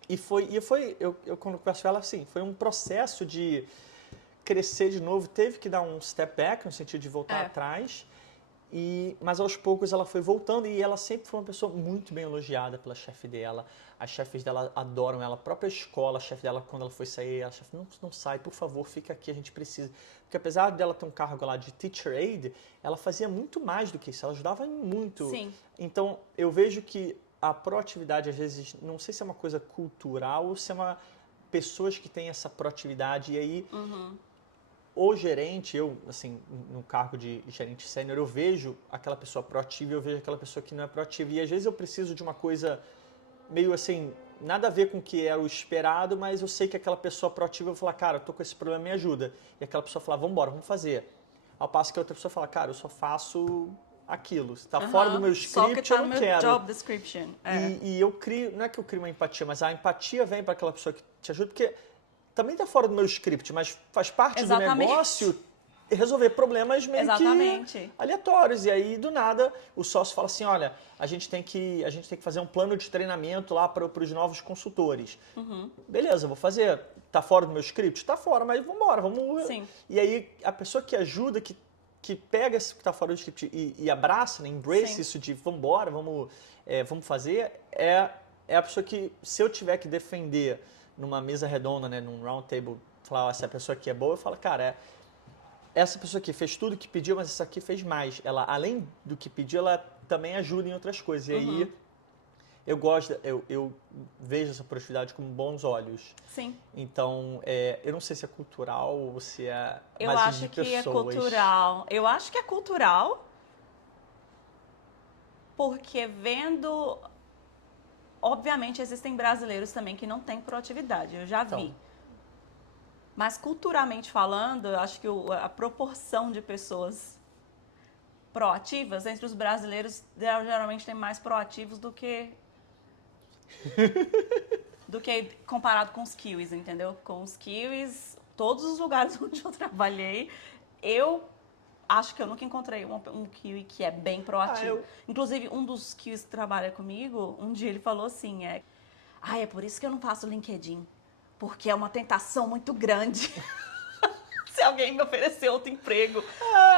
Eu quando converso com ela assim, foi um processo de crescer de novo, teve que dar um step back, no sentido de voltar atrás, Mas aos poucos ela foi voltando e ela sempre foi uma pessoa muito bem elogiada pela chefe dela. As chefes dela adoram ela. A própria escola, a chefe dela, quando ela foi sair, a chefe, não sai, por favor, fica aqui, a gente precisa. Porque apesar dela ter um cargo lá de teacher aide, ela fazia muito mais do que isso, ela ajudava muito. Sim. Então, eu vejo que a proatividade, às vezes, não sei se é uma coisa cultural ou se é uma pessoas que têm essa proatividade e aí o gerente, eu, assim, no cargo de gerente sênior, eu vejo aquela pessoa proativa e eu vejo aquela pessoa que não é proativa. E às vezes eu preciso de uma coisa meio assim, nada a ver com o que era o esperado, mas eu sei que aquela pessoa proativa, eu vou falar, cara, eu tô com esse problema, me ajuda. E aquela pessoa fala, vamos embora, vamos fazer. Ao passo que a outra pessoa fala, cara, eu só faço aquilo. Se tá fora do meu Só que script, tá eu no não meu quero. job description. E eu crio, não é que eu crio uma empatia, mas a empatia vem para aquela pessoa que te ajuda, porque também está fora do meu script, mas faz parte do negócio resolver problemas meio que aleatórios. E aí, do nada, o sócio fala assim, olha, a gente tem que fazer um plano de treinamento lá para os novos consultores. Beleza, vou fazer. Tá fora do meu script? Tá fora, mas vamos embora, vamos... Sim. E aí, a pessoa que ajuda, que pega isso que está fora do script e abraça, né, embrace isso de vamos embora, vamos fazer, é a pessoa que, se eu tiver que defender numa mesa redonda, né, num round table, falar essa pessoa aqui é boa, eu falo, cara, essa pessoa aqui fez tudo que pediu, mas essa aqui fez mais. Ela, além do que pediu, ela também ajuda em outras coisas. E aí, eu vejo essa proatividade com bons olhos. Sim. Então, eu não sei se é cultural ou se é eu mais acho de que pessoas. é cultural. Eu acho que é cultural, porque vendo... Obviamente, existem brasileiros também que não têm proatividade, eu já vi. Mas, culturalmente falando, eu acho que a proporção de pessoas proativas entre os brasileiros geralmente tem mais proativos do que comparado com os kiwis, entendeu? Com os kiwis, todos os lugares onde eu trabalhei, eu acho que eu nunca encontrei um kiwi que é bem proativo. Inclusive, um dos kiwis que trabalha comigo, um dia ele falou assim, é por isso que eu não faço LinkedIn, porque é uma tentação muito grande se alguém me oferecer outro emprego.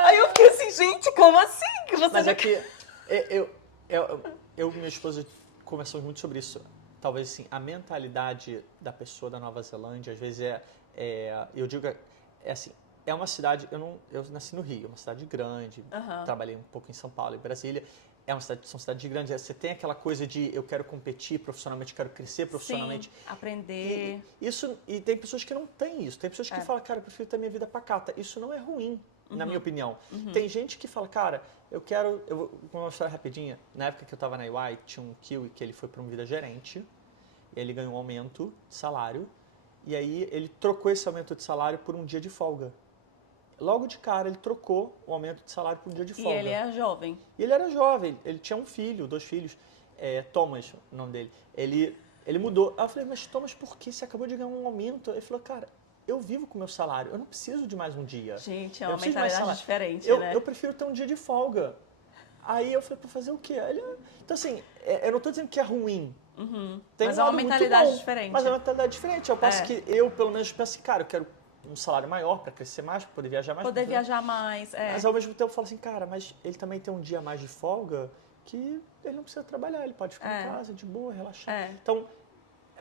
Aí eu fiquei assim, gente, como assim? Que você Mas é que eu e minha esposa conversamos muito sobre isso. Talvez assim, a mentalidade da pessoa da Nova Zelândia, às vezes eu digo, assim, é uma cidade, eu nasci no Rio, é uma cidade grande, trabalhei um pouco em São Paulo e Brasília, são cidades grandes, você tem aquela coisa de eu quero competir profissionalmente, quero crescer profissionalmente. Sim, aprender. E tem pessoas que não têm isso, tem pessoas que falam, cara, eu prefiro ter minha vida pacata. Isso não é ruim, na minha opinião. Tem gente que fala, cara, eu vou contar uma história rapidinha. Na época que eu tava na EY, tinha um kiwi que ele foi promovido a gerente, e ele ganhou um aumento de salário, e aí ele trocou esse aumento de salário por um dia de folga. Logo de cara, ele trocou o aumento de salário por um dia de folga. E ele é jovem. E ele era jovem, ele tinha um filho, 2 filhos, Thomas, o nome dele. Ele mudou. Aí eu falei, mas Thomas, por que você acabou de ganhar um aumento? Ele falou, cara, eu vivo com o meu salário, eu não preciso de mais um dia. Gente, é uma mentalidade diferente, né? Eu prefiro ter um dia de folga. Aí eu falei, pra fazer o quê? Então assim, eu não estou dizendo que é ruim. Mas é uma mentalidade diferente. Mas é uma mentalidade diferente. Eu passo que eu, pelo menos, penso assim, cara, eu quero um salário maior para crescer mais, para poder viajar mais. Poder viajar mais, Mas ao mesmo tempo eu falo assim, cara, mas ele também tem um dia a mais de folga que ele não precisa trabalhar, ele pode ficar em casa de boa, relaxar. Então,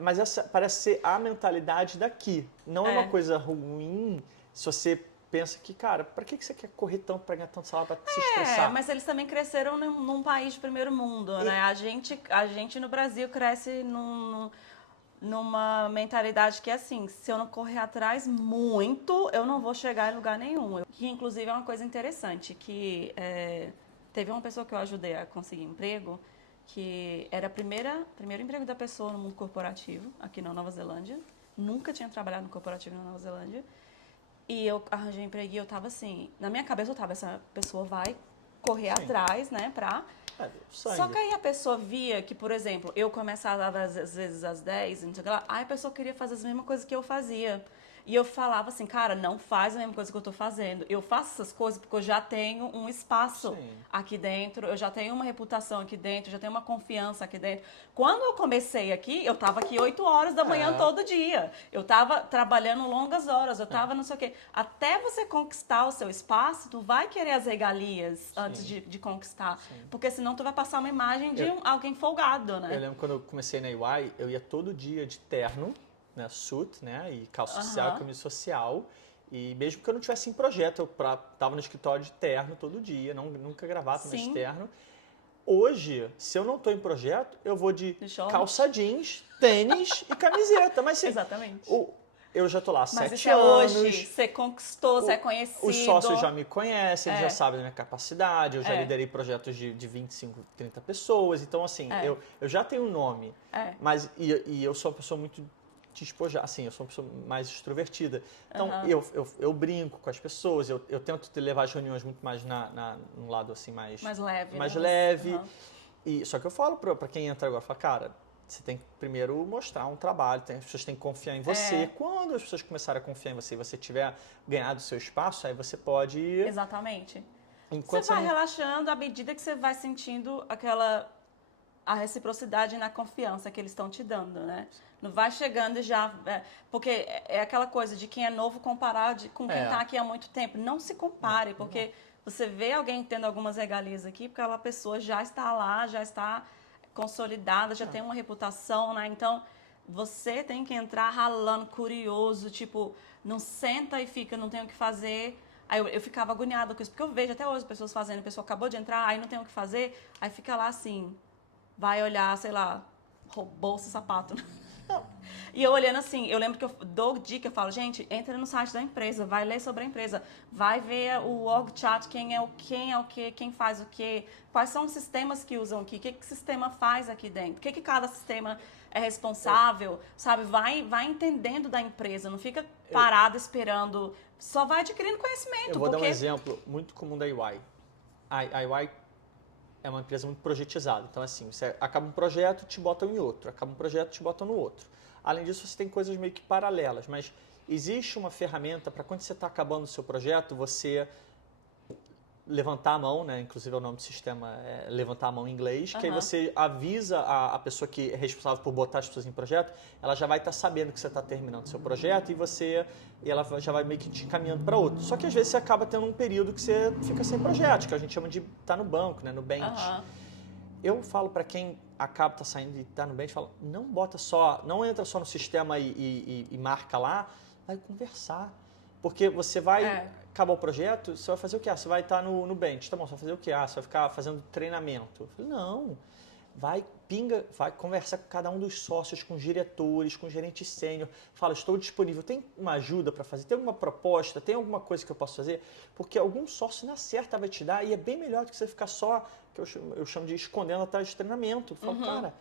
mas essa parece ser a mentalidade daqui. Não é uma coisa ruim se você pensa que, cara, para que você quer correr tanto para ganhar tanto salário para se estressar? Mas eles também cresceram num país de primeiro mundo, né? A gente no Brasil cresce numa mentalidade que é assim, se eu não correr atrás muito, eu não vou chegar em lugar nenhum. Que, inclusive, é uma coisa interessante, que teve uma pessoa que eu ajudei a conseguir emprego, que era o primeiro emprego da pessoa no mundo corporativo, aqui na Nova Zelândia. Nunca tinha trabalhado no corporativo na Nova Zelândia. E eu arranjei emprego e eu tava assim, na minha cabeça eu tava, essa pessoa vai correr atrás, né, Só que aí a pessoa via que, por exemplo, eu começava às vezes às 10, não sei o que lá, aí a pessoa queria fazer as mesmas coisas que eu fazia. E eu falava assim, cara, não faz a mesma coisa que eu tô fazendo. Eu faço essas coisas porque eu já tenho um espaço Sim. aqui dentro, eu já tenho uma reputação aqui dentro, já tenho uma confiança aqui dentro. Quando eu comecei aqui, eu tava aqui 8 horas da manhã todo dia. Eu tava trabalhando longas horas, eu tava não sei o quê. Até você conquistar o seu espaço, tu vai querer as regalias antes de conquistar. Porque senão tu vai passar uma imagem de alguém folgado, né? Eu lembro quando eu comecei na EY, eu ia todo dia de terno, né, suit, né, e calça social, camisa social. E mesmo que eu não tivesse em projeto, eu tava no escritório de terno todo dia, nunca gravata, mas Sim. terno. Hoje, se eu não estou em projeto, eu vou de short. calça jeans, tênis e camiseta. Mas sim, Exatamente. eu já tô lá há Mas 7 isso é anos. hoje, você conquistou, você é conhecido. Os sócios já me conhecem, eles já É. sabem da minha capacidade, eu já É. liderei projetos de 25, 30 pessoas. Então, assim, É. eu já tenho um nome. É. Mas, e eu sou uma pessoa muito despojada, assim, eu sou uma pessoa mais extrovertida. Então, eu brinco com as pessoas, eu tento levar as reuniões muito mais num lado, assim, mais leve. mais né? leve. Só que eu falo pra quem entra agora, eu falo, cara, você tem que primeiro mostrar um trabalho, as pessoas têm que confiar em você. Quando as pessoas começarem a confiar em você e você tiver ganhado o seu espaço, aí você pode... Exatamente. Enquanto Você vai relaxando à medida que você vai sentindo a reciprocidade na confiança que eles estão te dando, né? Não vai chegando e já... porque é aquela coisa de quem é novo comparar com quem está aqui há muito tempo. Não se compare, porque você vê alguém tendo algumas regalias aqui, porque aquela pessoa já está lá, já está consolidada, já tem uma reputação, né? Então, você tem que entrar ralando, curioso, tipo, não senta e fica, não tem o que fazer. Aí eu ficava agoniada com isso, porque eu vejo até hoje pessoas fazendo, a pessoa acabou de entrar, aí não tem o que fazer, aí fica lá assim, vai olhar, sei lá, bolsa, sapato. E eu olhando assim, eu lembro que eu dou dica, eu falo, gente, entra no site da empresa, vai ler sobre a empresa, vai ver o org chart, quem é o que, quem faz o que, quais são os sistemas que usam aqui, o que sistema faz aqui dentro, o que cada sistema é responsável, sabe? Vai entendendo da empresa, não fica parado esperando, só vai adquirindo conhecimento. Eu vou dar um exemplo muito comum da EY. A EY é uma empresa muito projetizada. Então, assim, você acaba um projeto, te botam em outro. Acaba um projeto, te botam no outro. Além disso, você tem coisas meio que paralelas. Mas existe uma ferramenta para quando você está acabando o seu projeto, você levantar a mão, né? Inclusive o nome do sistema é levantar a mão em inglês, que aí você avisa a pessoa que é responsável por botar as pessoas em projeto, ela já vai estar sabendo que você está terminando o seu projeto e ela já vai meio que te encaminhando para outro. Só que às vezes você acaba tendo um período que você fica sem projeto, que a gente chama de estar no banco, né? No bench. Eu falo para quem acaba tá saindo e está no bench, falo, não entra só no sistema e marca lá, vai conversar. Porque você vai acabar o projeto, você vai fazer o quê? Você vai estar no bench. Tá bom, você vai fazer o quê? Você vai ficar fazendo treinamento. Eu falei, não. Vai conversar com cada um dos sócios, com os diretores, com o gerente sênior. Fala, estou disponível. Tem uma ajuda para fazer? Tem alguma proposta? Tem alguma coisa que eu posso fazer? Porque algum sócio na certa vai te dar e é bem melhor do que você ficar só, que eu chamo de escondendo atrás de treinamento. Eu falo, cara,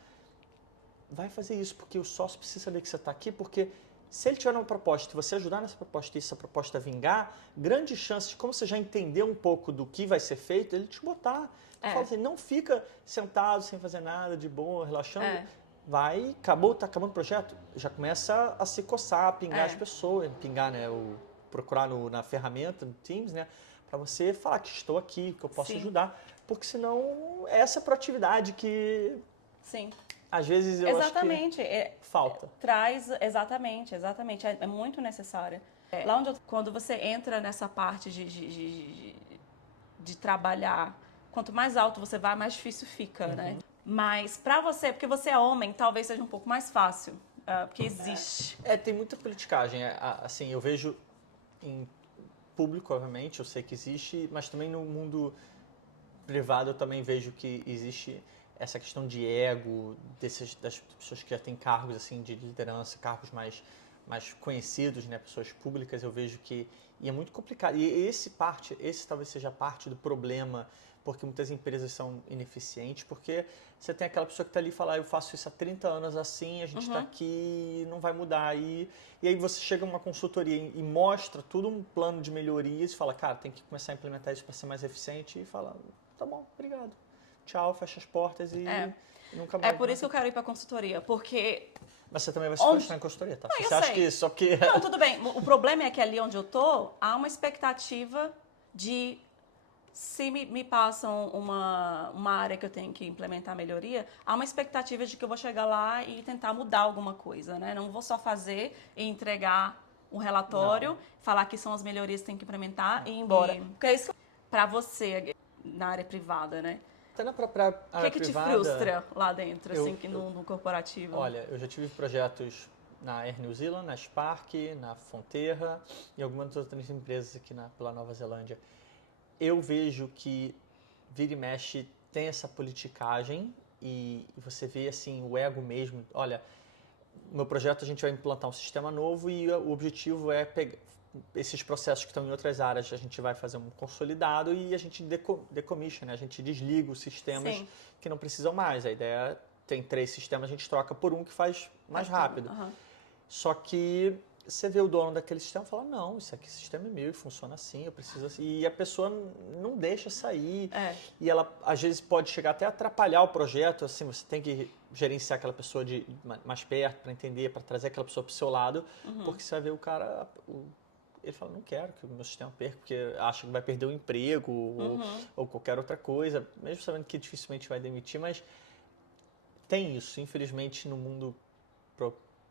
vai fazer isso, porque o sócio precisa saber que você está aqui, porque se ele tiver uma proposta e você ajudar nessa proposta e essa proposta vingar, grandes chances, como você já entendeu um pouco do que vai ser feito, ele te botar. Eu falo assim, não fica sentado sem fazer nada, de boa, relaxando. Tá acabando o projeto, já começa a se coçar, a pingar as pessoas, pingar, né, procurar na ferramenta, no Teams, né, para você falar que estou aqui, que eu posso ajudar, porque senão é essa proatividade que... Sim. Às vezes eu acho que falta. Exatamente. É muito necessária. Lá quando você entra nessa parte de trabalhar, quanto mais alto você vai, mais difícil fica, né? Mas pra você, porque você é homem, talvez seja um pouco mais fácil, porque existe. Tem muita politicagem. Assim, eu vejo em público, obviamente, eu sei que existe, mas também no mundo privado eu também vejo que existe essa questão de ego das pessoas que já têm cargos assim de liderança, cargos mais conhecidos, né, pessoas públicas, eu vejo que é muito complicado. E esse talvez seja parte do problema, porque muitas empresas são ineficientes, porque você tem aquela pessoa que está ali e fala, eu faço isso há 30 anos assim, a gente está aqui, não vai mudar. E aí você chega numa consultoria e mostra tudo um plano de melhorias e fala, cara, tem que começar a implementar isso para ser mais eficiente, e fala, tá bom, obrigado. Tchau, fecha as portas e nunca mais. É por isso que eu quero ir para a consultoria, porque Mas você também vai se Onde- frustrar em consultoria, tá? Não, Se eu você acha sei. que só porque... Não, tudo bem. O problema é que ali onde eu tô, há uma expectativa de se me passam uma área que eu tenho que implementar melhoria, há uma expectativa de que eu vou chegar lá e tentar mudar alguma coisa, né? Não vou só fazer e entregar um relatório, falar que são as melhorias que tem que implementar e ir embora. Porque é isso para você na área privada, né? Até na própria O área que te privada... frustra lá dentro, eu- assim, que no corporativo? Olha, eu já tive projetos na Air New Zealand, na Spark, na Fonterra e algumas outras empresas aqui pela Nova Zelândia. Eu vejo que vira e mexe tem essa politicagem e você vê assim o ego mesmo. Olha, no meu projeto a gente vai implantar um sistema novo e o objetivo é pegar esses processos que estão em outras áreas, a gente vai fazer um consolidado e a gente decommission, né? A gente desliga os sistemas Sim. que não precisam mais. A ideia é, tem 3 sistemas, a gente troca por um que faz mais rápido. Aham. Só que você vê o dono daquele sistema e fala, não, isso aqui, esse sistema é meu e funciona assim, eu preciso assim. E a pessoa não deixa sair. É. E ela, às vezes, pode chegar até a atrapalhar o projeto, assim, você tem que gerenciar aquela pessoa mais perto para entender, para trazer aquela pessoa para o seu lado, porque você vai ver o cara, ele fala, não quero que o meu sistema perca, porque acha que vai perder o emprego ou qualquer outra coisa, mesmo sabendo que dificilmente vai demitir, mas tem isso, infelizmente, no mundo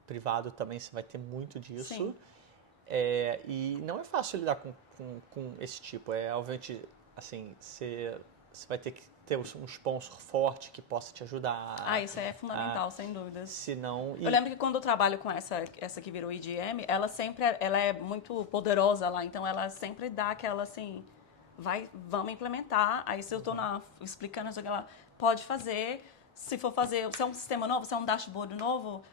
privado também você vai ter muito disso. Sim. E não é fácil lidar com esse tipo. Obviamente, assim, você vai ter que ter um sponsor forte que possa te ajudar. Ah, isso é fundamental, sem dúvidas. Senão... Eu lembro que quando eu trabalho com essa que virou EDM, ela é muito poderosa lá, então ela sempre dá aquela assim, vamos implementar. Aí se eu tô explicando isso, ela pode fazer. Se for fazer, se é um sistema novo, se é um dashboard novo,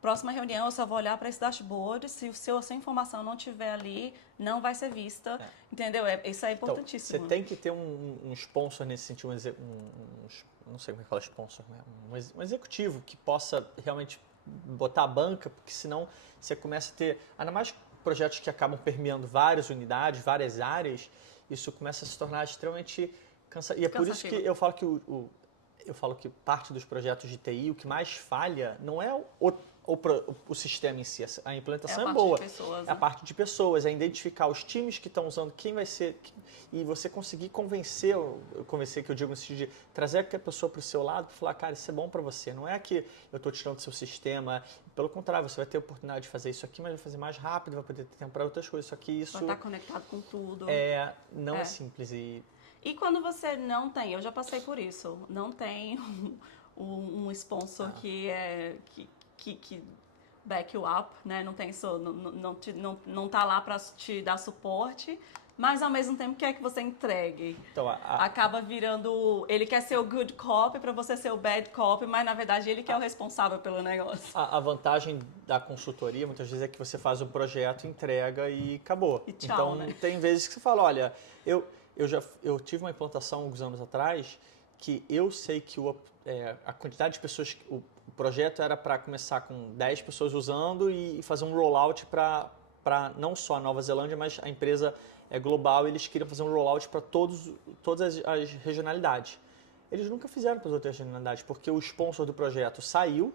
próxima reunião eu só vou olhar para esse dashboard. Se a sua informação não estiver ali, não vai ser vista. Entendeu? Isso é importantíssimo. Então, você tem que ter um sponsor nesse sentido, não sei como é que fala sponsor, né? Um executivo que possa realmente botar a banca, porque senão você começa a ter, ainda mais projetos que acabam permeando várias unidades, várias áreas, isso começa a se tornar extremamente cansativo. E é por isso que eu falo que eu falo que parte dos projetos de TI, o que mais falha não é o sistema em si. A implementação é boa. É a parte de pessoas, é identificar os times que estão usando, quem vai ser, e você conseguir convencer que eu digo no sentido de trazer aquela pessoa para o seu lado e falar, cara, isso é bom para você. Não é que eu estou tirando do seu sistema, pelo contrário, você vai ter a oportunidade de fazer isso aqui, mas vai fazer mais rápido, vai poder ter tempo para outras coisas. Só que isso... Vai estar conectado com tudo. Não é simples. E quando você não tem, eu já passei por isso, não tem um sponsor que back you up, né? Não tem isso, não tá lá para te dar suporte, mas ao mesmo tempo quer que você entregue. Então, acaba virando, ele quer ser o good cop para você ser o bad cop, mas na verdade ele que é o responsável pelo negócio. A vantagem da consultoria muitas vezes é que você faz um projeto, entrega e acabou. E tchau, então né? Tem vezes que você fala, olha, eu tive uma implantação alguns anos atrás que eu sei que a quantidade de pessoas, o projeto era para começar com 10 pessoas usando e fazer um rollout para não só a Nova Zelândia, mas a empresa é global, eles queriam fazer um rollout para todas as regionalidades. Eles nunca fizeram para as outras regionalidades, porque o sponsor do projeto saiu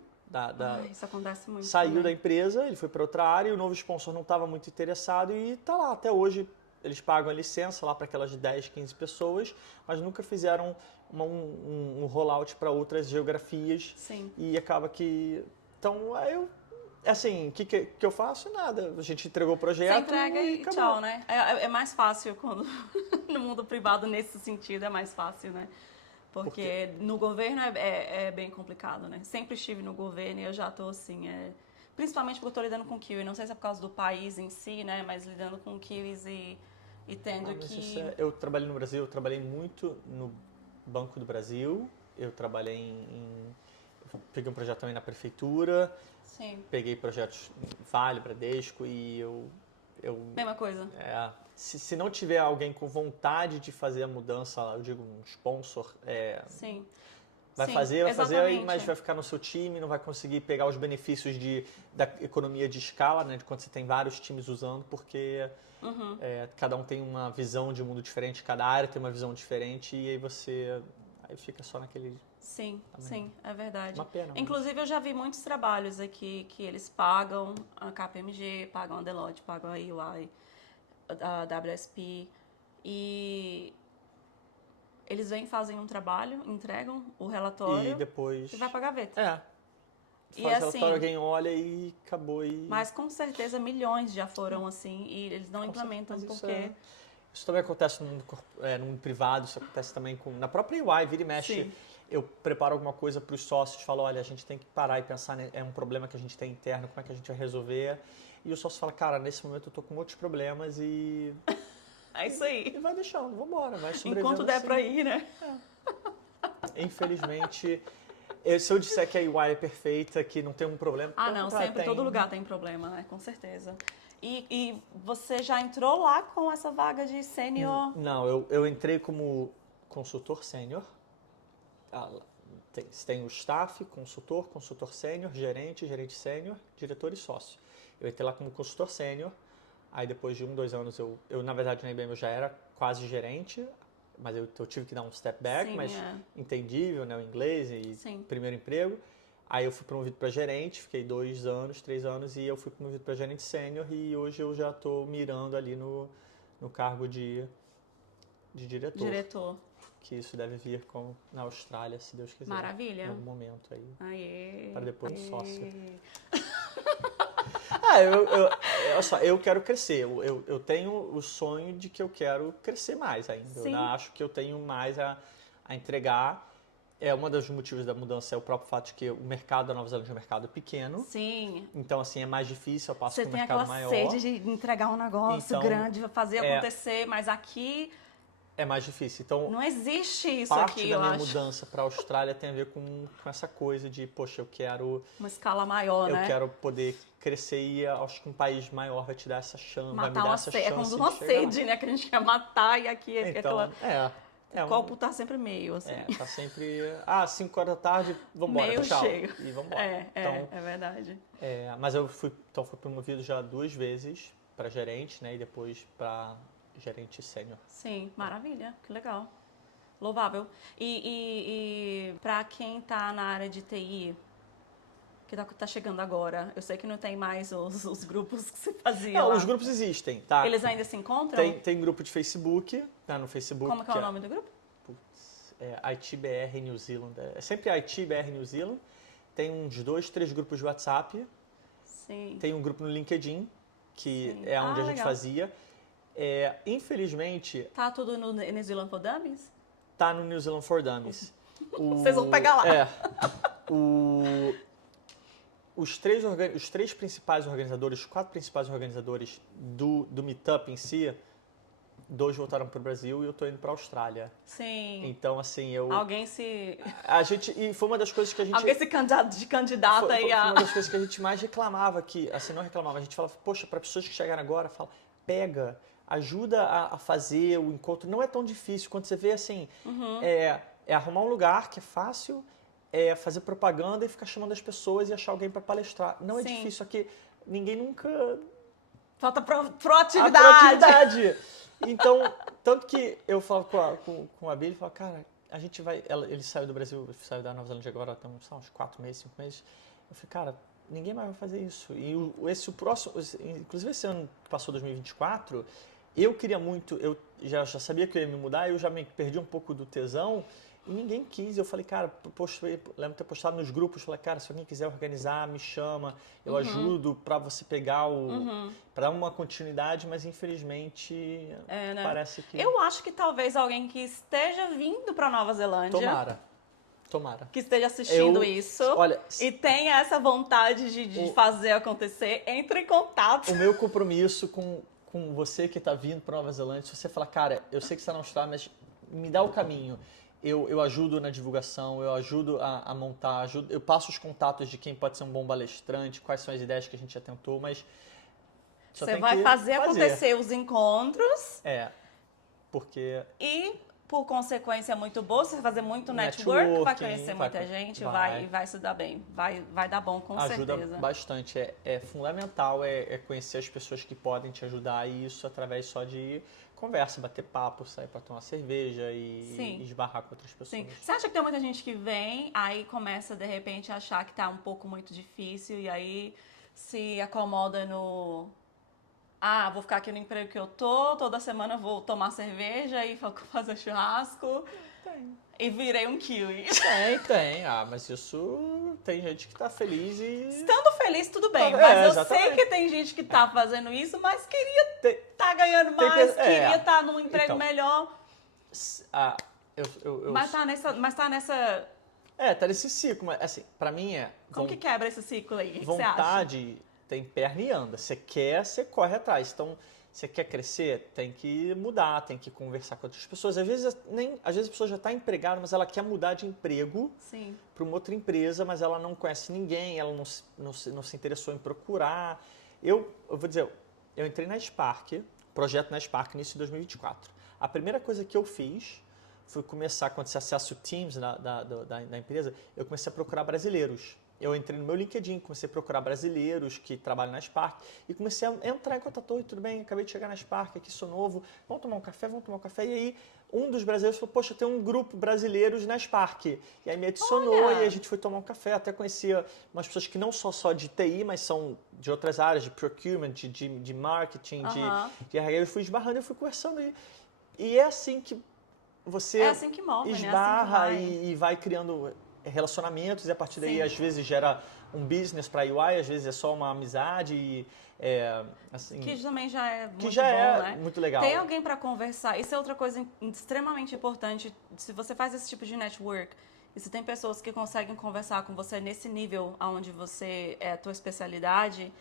isso acontece muito. Saiu da empresa, ele foi para outra área e o novo sponsor não estava muito interessado e está lá até hoje. Eles pagam a licença lá para aquelas 10, 15 pessoas, mas nunca fizeram um rollout para outras geografias. Sim. E acaba que... Então, assim, o que eu faço? Nada. A gente entregou o projeto. Você entrega e acabou. tchau, né? É mais fácil quando no mundo privado, nesse sentido, é mais fácil, né? Porque no governo é bem complicado, né? Sempre estive no governo e eu já tô assim, principalmente porque eu tô lidando com kiwi. Não sei se é por causa do país em si, né? Mas lidando com kiwis e tendo que... Eu trabalhei no Brasil, eu trabalhei muito no Banco do Brasil, eu trabalhei eu peguei um projeto também na prefeitura. Sim. Peguei projetos em Vale, Bradesco e eu... Mesma coisa. Se não tiver alguém com vontade de fazer a mudança, eu digo um sponsor, Sim. vai Sim, fazer, exatamente. mas vai ficar no seu time, não vai conseguir pegar os benefícios da economia de escala, né, de quando você tem vários times usando, porque cada um tem uma visão de mundo diferente, cada área tem uma visão diferente e aí fica só naquele Sim, Também. sim, é verdade. Uma pena. Mas... Inclusive, eu já vi muitos trabalhos aqui que eles pagam a KPMG, pagam a Deloitte, pagam a EY, a WSP, e eles vêm, fazem um trabalho, entregam o relatório E depois... e vai pra gaveta. É. E Faz assim, relatório, alguém olha e acabou e... mas com certeza milhões já foram assim e eles não implementam Mas porque... Isso também acontece no mundo privado, isso acontece também na própria EY, vira e mexe. Sim. Eu preparo alguma coisa para os sócios, falo, olha, a gente tem que parar e pensar, né, é um problema que a gente tem interno, como é que a gente vai resolver? E o sócio fala, cara, nesse momento eu tô com outros problemas e... É isso aí. E vai deixando, vambora, vai sobrevivendo. Enquanto der assim. pra ir, né? Infelizmente, se eu disser que a EY é perfeita, que não tem um problema... Ah, não, sempre, tem. todo lugar tem problema, né? Com certeza. E você já entrou lá com essa vaga de sênior? Não, eu entrei como consultor sênior. Tem o staff, consultor sênior, gerente sênior, diretor e sócio. Eu entrei lá como consultor sênior, aí depois de 2 anos, eu na verdade na IBM eu já era quase gerente, mas eu tive que dar um step back, Sim, mas é. entendível, né, o inglês e Sim. primeiro emprego. Aí eu fui promovido para gerente, fiquei 2 anos, 3 anos, e eu fui promovido para gerente sênior e hoje eu já estou mirando ali no cargo de diretor. Diretor. Que isso deve vir como na Austrália, se Deus quiser. Maravilha. Em algum momento aí. Aê. Para depois do sócio. Aê. Olha só, eu quero crescer. Eu tenho o sonho de que eu quero crescer mais ainda. Sim. Eu acho que eu tenho mais a entregar. Um dos motivos da mudança é o próprio fato de que o mercado da Nova Zelândia é um mercado pequeno. Sim. Então, assim, é mais difícil, eu passo Você com um tem mercado aquela maior. sede de entregar um negócio Então, grande, fazer acontecer, mas aqui É mais difícil. Então, não existe isso parte aqui, da eu minha acho. mudança para a Austrália tem a ver com essa coisa de, poxa, eu quero Uma escala maior, eu né? quero poder crescer e acho que um país maior vai te dar essa chance, vai me Matar dar uma essa sede. chance É como de uma chegar lá. sede, né? Que a gente quer matar e aqui é Então, aquela... O copo tá sempre meio, assim. tá sempre... 5 horas da tarde, vambora, Meio tchau. cheio. E vambora. É verdade. Mas eu fui promovido já 2 vezes para gerente, né? E depois para gerente sênior. Sim, maravilha, que legal. Louvável. E para quem tá na área de TI, que tá chegando agora, eu sei que não tem mais os grupos que você fazia Não, lá. os grupos existem, tá? Eles ainda se encontram? Tem grupo de Facebook, né? No Facebook. Como que é o nome do grupo? ITBR New Zealand. É sempre ITBR New Zealand. Tem uns 2, 3 grupos de WhatsApp. Sim. Tem um grupo no LinkedIn, que Sim. é onde a gente legal. fazia. Infelizmente, Tá tudo no New Zealand for Dummies? tá no New Zealand for Dummies. Vocês vão pegar lá. Os 3 principais organizadores, os 4 principais organizadores do Meetup em si, 2 voltaram para o Brasil e eu tô indo para a Austrália. Sim. Então, assim, Alguém se... E foi uma das coisas que a gente... Alguém se candidata aí Foi a... uma das coisas que a gente mais reclamava aqui. Assim, não reclamava, a gente falava, poxa, para pessoas que chegaram agora, fala, pega, ajuda a fazer o encontro. Não é tão difícil. Quando você vê, assim, é arrumar um lugar que é fácil, fazer propaganda e ficar chamando as pessoas e achar alguém para palestrar. Não é Sim. difícil aqui. Ninguém nunca... Falta A proatividade. proatividade. Então, tanto que eu falo com a Bia, ele fala, cara, a gente vai... Ele saiu do Brasil, saiu da Nova Zelândia agora, tem uns 4 meses, 5 meses. Eu falei, cara, ninguém mais vai fazer isso. E o próximo... Inclusive, esse ano que passou, 2024, eu queria muito... Eu já sabia que eu ia me mudar, eu já me perdi um pouco do tesão. E ninguém quis. Eu falei, cara, lembro de ter postado nos grupos, falei, cara, se alguém quiser organizar, me chama, eu ajudo para você pegar para dar uma continuidade, mas infelizmente né? parece que... Eu acho que talvez alguém que esteja vindo para Nova Zelândia, Tomara. que esteja assistindo isso, olha, e tenha essa vontade de fazer acontecer, entre em contato. O meu compromisso com você que está vindo para Nova Zelândia, se você falar, cara, eu sei que você está na Austrália, mas me dá o caminho. Eu ajudo na divulgação, eu ajudo a montar, eu passo os contatos de quem pode ser um bom palestrante, quais são as ideias que a gente já tentou, mas Você vai fazer acontecer os encontros porque... e por consequência, é muito boa. Se você fazer muito network, vai Networking, conhecer muita gente, vai se dar bem. Vai dar bom, com Ajuda certeza. bastante. É fundamental conhecer as pessoas que podem te ajudar, e isso através só de conversa, bater papo, sair para tomar cerveja e esbarrar com outras pessoas. Sim. Você acha que tem muita gente que vem, aí começa de repente a achar que tá um pouco muito difícil e aí se acomoda no... Ah, vou ficar aqui no emprego que eu tô, toda semana vou tomar cerveja e fazer churrasco. Tem. E virei um kiwi. Tem. Mas isso tem gente que tá feliz e... Estando feliz, tudo bem. Mas eu exatamente. sei que tem gente que tá fazendo isso, mas queria tá ganhando mais, queria estar num emprego melhor. Mas tá nessa... Tá nesse ciclo. Mas, assim, pra mim Como que quebra esse ciclo aí? O que vontade tem perna e anda. Você quer, você corre atrás. Então, você quer crescer, tem que mudar, tem que conversar com outras pessoas. Às vezes a pessoa já está empregada, mas ela quer mudar de emprego para uma outra empresa, mas ela não conhece ninguém, ela não se interessou em procurar. Eu vou dizer, eu entrei na Spark, projeto na Spark, início de 2024. A primeira coisa que eu fiz foi começar, quando você acessa o Teams da empresa, eu comecei a procurar brasileiros. Eu entrei no meu LinkedIn, comecei a procurar brasileiros que trabalham na Spark e comecei a entrar em contato. Oi, tudo bem? Acabei de chegar na Spark, aqui sou novo. Vamos tomar um café? Vamos tomar um café. E aí, um dos brasileiros falou, poxa, tem um grupo brasileiros na Spark. E aí me adicionou e a gente foi tomar um café. Até conhecia umas pessoas que não só de TI, mas são de outras áreas, de procurement, de marketing, de RH. Eu fui esbarrando, eu fui conversando. E é assim que você que move, esbarra, né? E vai criando relacionamentos, e a partir daí às vezes gera um business para a UI, às vezes é só uma amizade, assim, que também já é muito bom, né? Muito legal. Tem alguém para conversar, isso é outra coisa extremamente importante. Se você faz esse tipo de network e se tem pessoas que conseguem conversar com você nesse nível onde você é a tua especialidade,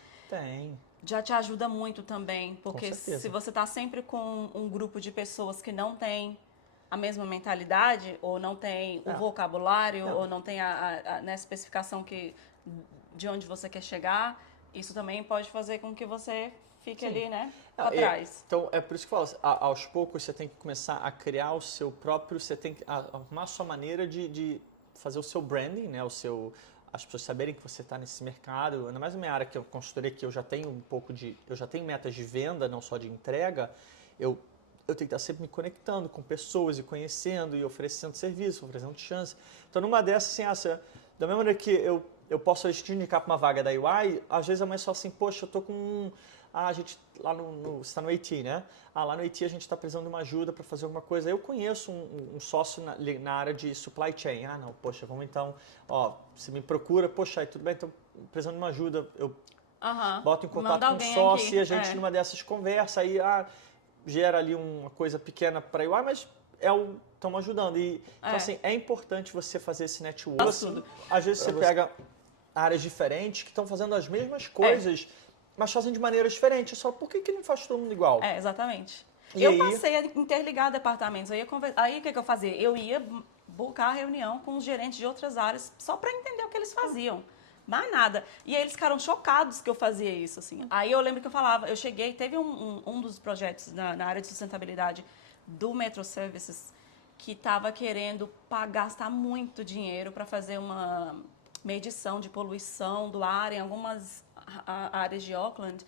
já te ajuda muito também, porque se você está sempre com um grupo de pessoas que não tem a mesma mentalidade, ou não tem o vocabulário, ou não tem a especificação de onde você quer chegar, isso também pode fazer com que você fique ali, né, para trás. Então, é por isso que eu falo, aos poucos você tem que começar a criar o seu próprio, você tem que arrumar a sua maneira de fazer o seu branding, né, as pessoas saberem que você está nesse mercado. Ainda mais na minha área, que eu consultoria, que eu já tenho eu já tenho metas de venda, não só de entrega, eu tenho que estar sempre me conectando com pessoas e conhecendo e oferecendo serviço, oferecendo chance. Então, numa dessas, assim, da mesma maneira que eu posso te indicar para uma vaga da UI, às vezes a mãe só assim, poxa, eu tô com... a gente lá você está no IT, né? Lá no IT a gente está precisando de uma ajuda para fazer alguma coisa. Eu conheço um sócio na área de supply chain. Não, poxa, vamos então... você me procura, poxa, aí tudo bem, estou precisando de uma ajuda. Eu boto em contato com o sócio aqui, e a gente numa dessas conversa, aí... gera ali uma coisa pequena para UI, mas estão ajudando. Então, assim, é importante você fazer esse network. Às vezes você pega áreas diferentes que estão fazendo as mesmas coisas, mas fazem de maneira diferente. Só por que não faz todo mundo igual? Exatamente. Eu passei a interligar departamentos. Aí o que eu fazia? Eu ia buscar reunião com os gerentes de outras áreas só para entender o que eles faziam. Mais nada. E aí eles ficaram chocados que eu fazia isso, assim. Aí eu lembro que eu falava, eu cheguei, teve um dos projetos na área de sustentabilidade do Metro Services que estava querendo gastar muito dinheiro para fazer uma medição de poluição do ar em algumas áreas de Auckland.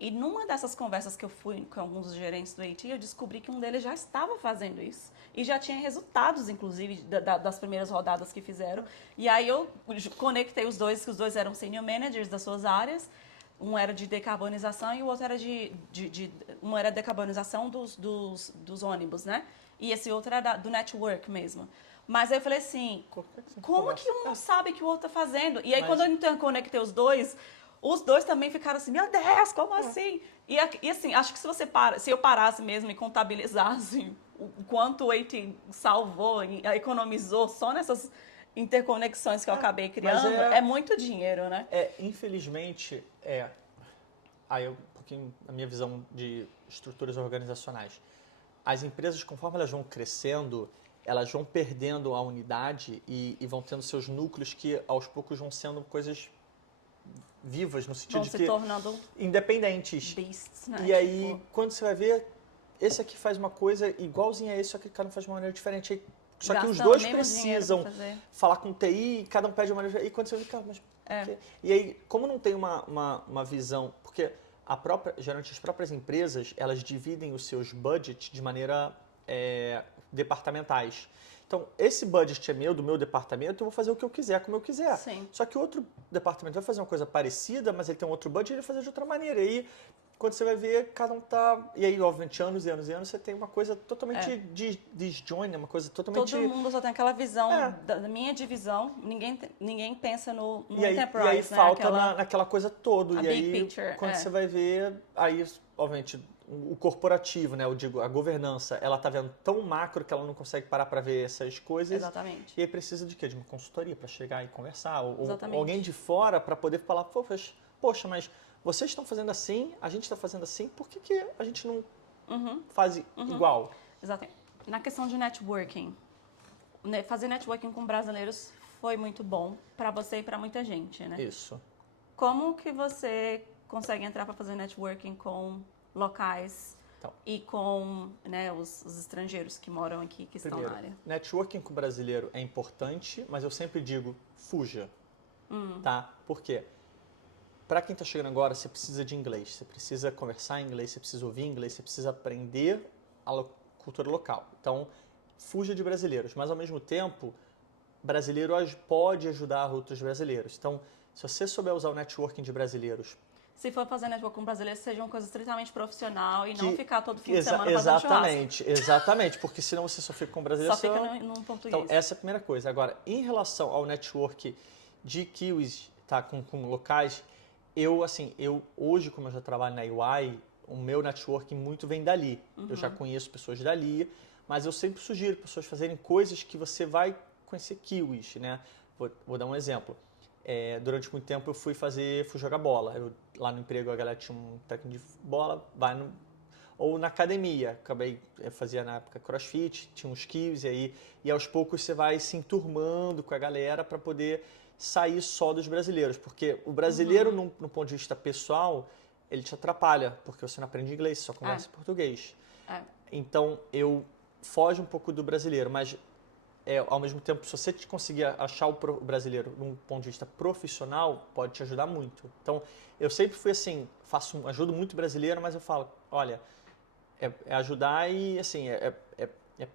E numa dessas conversas que eu fui com alguns dos gerentes do AT, eu descobri que um deles já estava fazendo isso. E já tinha resultados, inclusive, das primeiras rodadas que fizeram. E aí eu conectei os dois, que os dois eram senior managers das suas áreas. Um era de decarbonização e o outro era um era decarbonização dos ônibus, né? E esse outro era do network mesmo. Mas aí eu falei assim, como que um não sabe que o outro está fazendo? E aí quando eu interconectei os dois também ficaram assim, meu Deus, como assim? E assim, acho que se eu parasse mesmo e contabilizasse o quanto o AT salvou, economizou só nessas interconexões que eu acabei criando, é muito dinheiro, né? Infelizmente, aí um pouquinho a minha visão de estruturas organizacionais. As empresas, conforme elas vão crescendo, elas vão perdendo a unidade e vão tendo seus núcleos que aos poucos vão sendo coisas vivas, no sentido de que tornando independentes. Beasts, né? E aí, quando você vai ver, esse aqui faz uma coisa igualzinha a esse, só que cada um faz de uma maneira diferente. Aí, só que os Gastam dois o mesmo dinheiro precisam pra fazer. falar com TI, cada um pede de uma maneira diferente. E quando você vê, cara, mas por quê? E aí, como não tem uma visão... Porque geralmente as próprias empresas, elas dividem os seus budgets de maneira departamentais. Então, esse budget é meu, do meu departamento, eu vou fazer o que eu quiser, como eu quiser. Sim. Só que o outro departamento vai fazer uma coisa parecida, mas ele tem um outro budget e ele vai fazer de outra maneira. E aí, quando você vai ver, cada um tá... E aí, obviamente, anos e anos e anos, você tem uma coisa totalmente disjoined, uma coisa totalmente... Todo mundo só tem aquela visão É. da minha divisão, ninguém pensa no E aí enterprise, né? falta naquela coisa toda. a E big aí, picture, quando você vai ver, aí, obviamente, o corporativo, né? Eu digo, a governança, ela tá vendo tão macro que ela não consegue parar para ver essas coisas. Exatamente. E aí precisa de quê? De uma consultoria para chegar e conversar. Ou Exatamente. alguém de fora para poder falar, poxa, mas vocês estão fazendo assim, a gente está fazendo assim, por que a gente não faz igual? Exatamente. Na questão de networking, fazer networking com brasileiros foi muito bom para você e para muita gente, né? Isso. Como que você consegue entrar para fazer networking com locais e com os estrangeiros que moram aqui, que estão na área? Networking com o brasileiro é importante, mas eu sempre digo, fuja. Tá? Por quê? Para quem está chegando agora, você precisa de inglês, você precisa conversar em inglês, você precisa ouvir inglês, você precisa aprender a cultura local. Então, fuja de brasileiros, mas ao mesmo tempo, brasileiro pode ajudar outros brasileiros. Então, se você souber usar o networking de brasileiros... Se for fazer network com brasileiros, seja uma coisa estritamente profissional e não ficar todo fim de semana fazendo Exatamente, porque senão você só fica com brasileiros... Só fica no português. Então, essa é a primeira coisa. Agora, em relação ao network de kiwis, tá, com locais, eu hoje, como eu já trabalho na UI, o meu networking muito vem dali. Eu já conheço pessoas dali, mas eu sempre sugiro pessoas fazerem coisas que você vai conhecer kiwis, né? Vou dar um exemplo. Durante muito tempo eu fui jogar bola. Lá no emprego a galera tinha um técnico de bola, ou na academia. Eu fazia na época crossfit, tinha uns kiwis e aos poucos você vai se enturmando com a galera para poder sair só dos brasileiros. Porque o brasileiro, no ponto de vista pessoal, ele te atrapalha, porque você não aprende inglês, você só conversa português. Então, eu foge um pouco do brasileiro, mas ao mesmo tempo, se você conseguir achar o brasileiro num ponto de vista profissional, pode te ajudar muito. Então, eu sempre fui assim, ajudo muito brasileiro, mas eu falo, olha, é ajudar e assim, é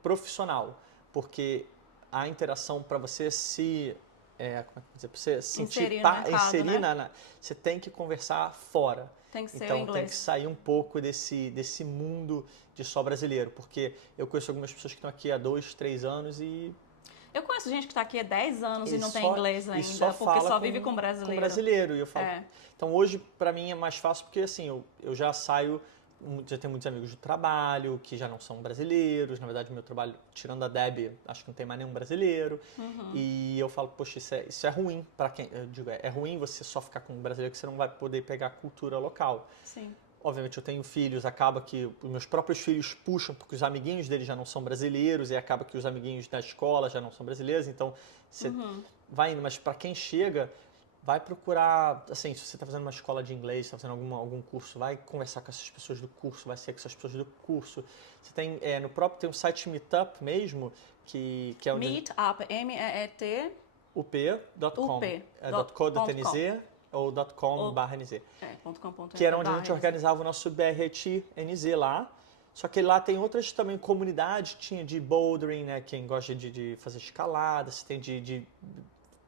profissional, porque a interação para você você inserir no mercado, né? Você tem que conversar fora. Tem que ser então, o inglês. tem que sair um pouco desse mundo de só brasileiro, porque eu conheço algumas pessoas que estão aqui há 2, 3 anos e... Eu conheço gente que está aqui há 10 anos e não tem só, inglês ainda, porque só vive com brasileiro. E eu falo, então hoje para mim é mais fácil porque assim, eu já saio, já tenho muitos amigos do trabalho que já não são brasileiros, na verdade meu trabalho, tirando a Deb, acho que não tem mais nenhum brasileiro, e eu falo, poxa, isso é ruim para quem, eu digo, é ruim você só ficar com um brasileiro que você não vai poder pegar a cultura local. Sim. Obviamente eu tenho filhos, acaba que os meus próprios filhos puxam porque os amiguinhos deles já não são brasileiros e acaba que os amiguinhos da escola já não são brasileiros, então você vai indo, mas para quem chega, vai procurar, assim, se você está fazendo uma escola de inglês, está fazendo algum curso, vai conversar com essas pessoas do curso, vai ser com essas pessoas do curso. Você tem, no próprio, tem um site Meetup mesmo, que é onde... Meetup, M-E-E-T... up.com. .co.nz ou .com/nz. Que era onde a gente organizava o nosso BRT-NZ lá. Só que lá tem outras também comunidades, tinha de bouldering, né? Quem gosta de fazer escalada, você tem de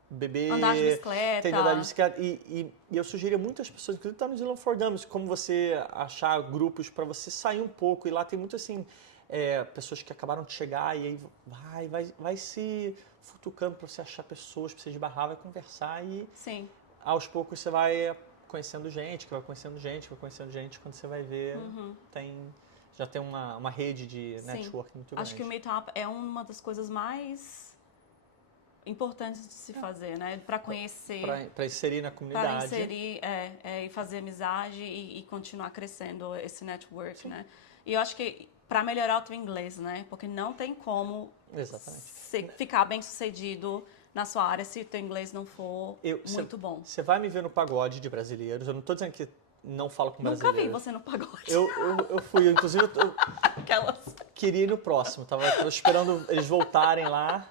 beber... Andar de bicicleta. Tem de andar de bicicleta. E eu sugeria muitas pessoas, inclusive tá no Zealand for Dummies, como você achar grupos para você sair um pouco. E lá tem muito assim, pessoas que acabaram de chegar e aí vai se futucando para você achar pessoas, para você esbarrar, vai conversar e... Sim. Aos poucos você vai conhecendo gente, quando você vai ver, já tem uma rede de network muito grande. Acho que o Meetup é uma das coisas mais importantes de se fazer, né? Para conhecer. Para inserir na comunidade. Para inserir e fazer amizade e continuar crescendo esse network, né? E eu acho que para melhorar o teu inglês, né? Porque não tem como ficar bem sucedido na sua área se teu inglês não for muito bom. Você vai me ver no pagode de brasileiros. Eu não tô dizendo que não falo com Nunca brasileiros. vi você no pagode. Eu fui, inclusive, eu Aquelas... queria ir no próximo. Tava esperando eles voltarem lá.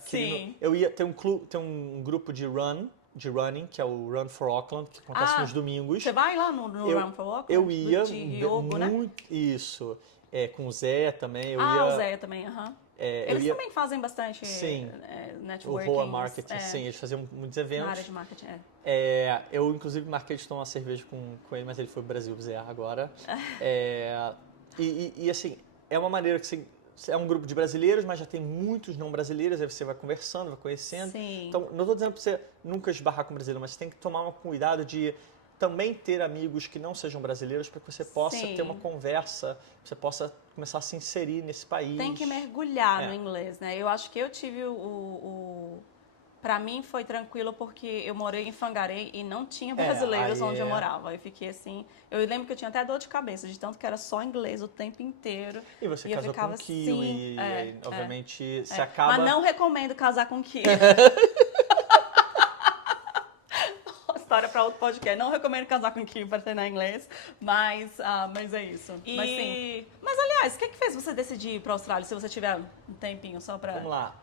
Sim. Eu ia ter um grupo de running, que é o Run for Auckland, que acontece nos domingos. Você vai lá no Run for Auckland? Eu ia de Hyogo, né? Isso. Com o Zé também. O Zé também, aham. Eles também fazem bastante networking. O Roa Marketing, sim. Eles faziam muitos eventos. Na área de marketing, eu, inclusive, marquei de tomar uma cerveja com ele, mas ele foi pro Brasil Zé agora. E, assim, é uma maneira que você... É um grupo de brasileiros, mas já tem muitos não brasileiros, aí você vai conversando, vai conhecendo. Sim. Então, não estou dizendo para você nunca esbarrar com brasileiro, mas você tem que tomar um cuidado de também ter amigos que não sejam brasileiros para que você possa ter uma conversa, você possa começar a se inserir nesse país. Tem que mergulhar no inglês, né? Eu acho que eu tive Pra mim foi tranquilo porque eu morei em Whangarei e não tinha brasileiros onde eu morava. Eu fiquei assim... Eu lembro que eu tinha até dor de cabeça, de tanto que era só inglês o tempo inteiro. E você casou com um kiwi, e obviamente você acaba... Mas não recomendo casar com kiwi. História para outro podcast. Não recomendo casar com kiwi para treinar inglês, mas é isso. Mas aliás, o que fez você decidir ir para a Austrália, se você tiver um tempinho só para... Vamos lá.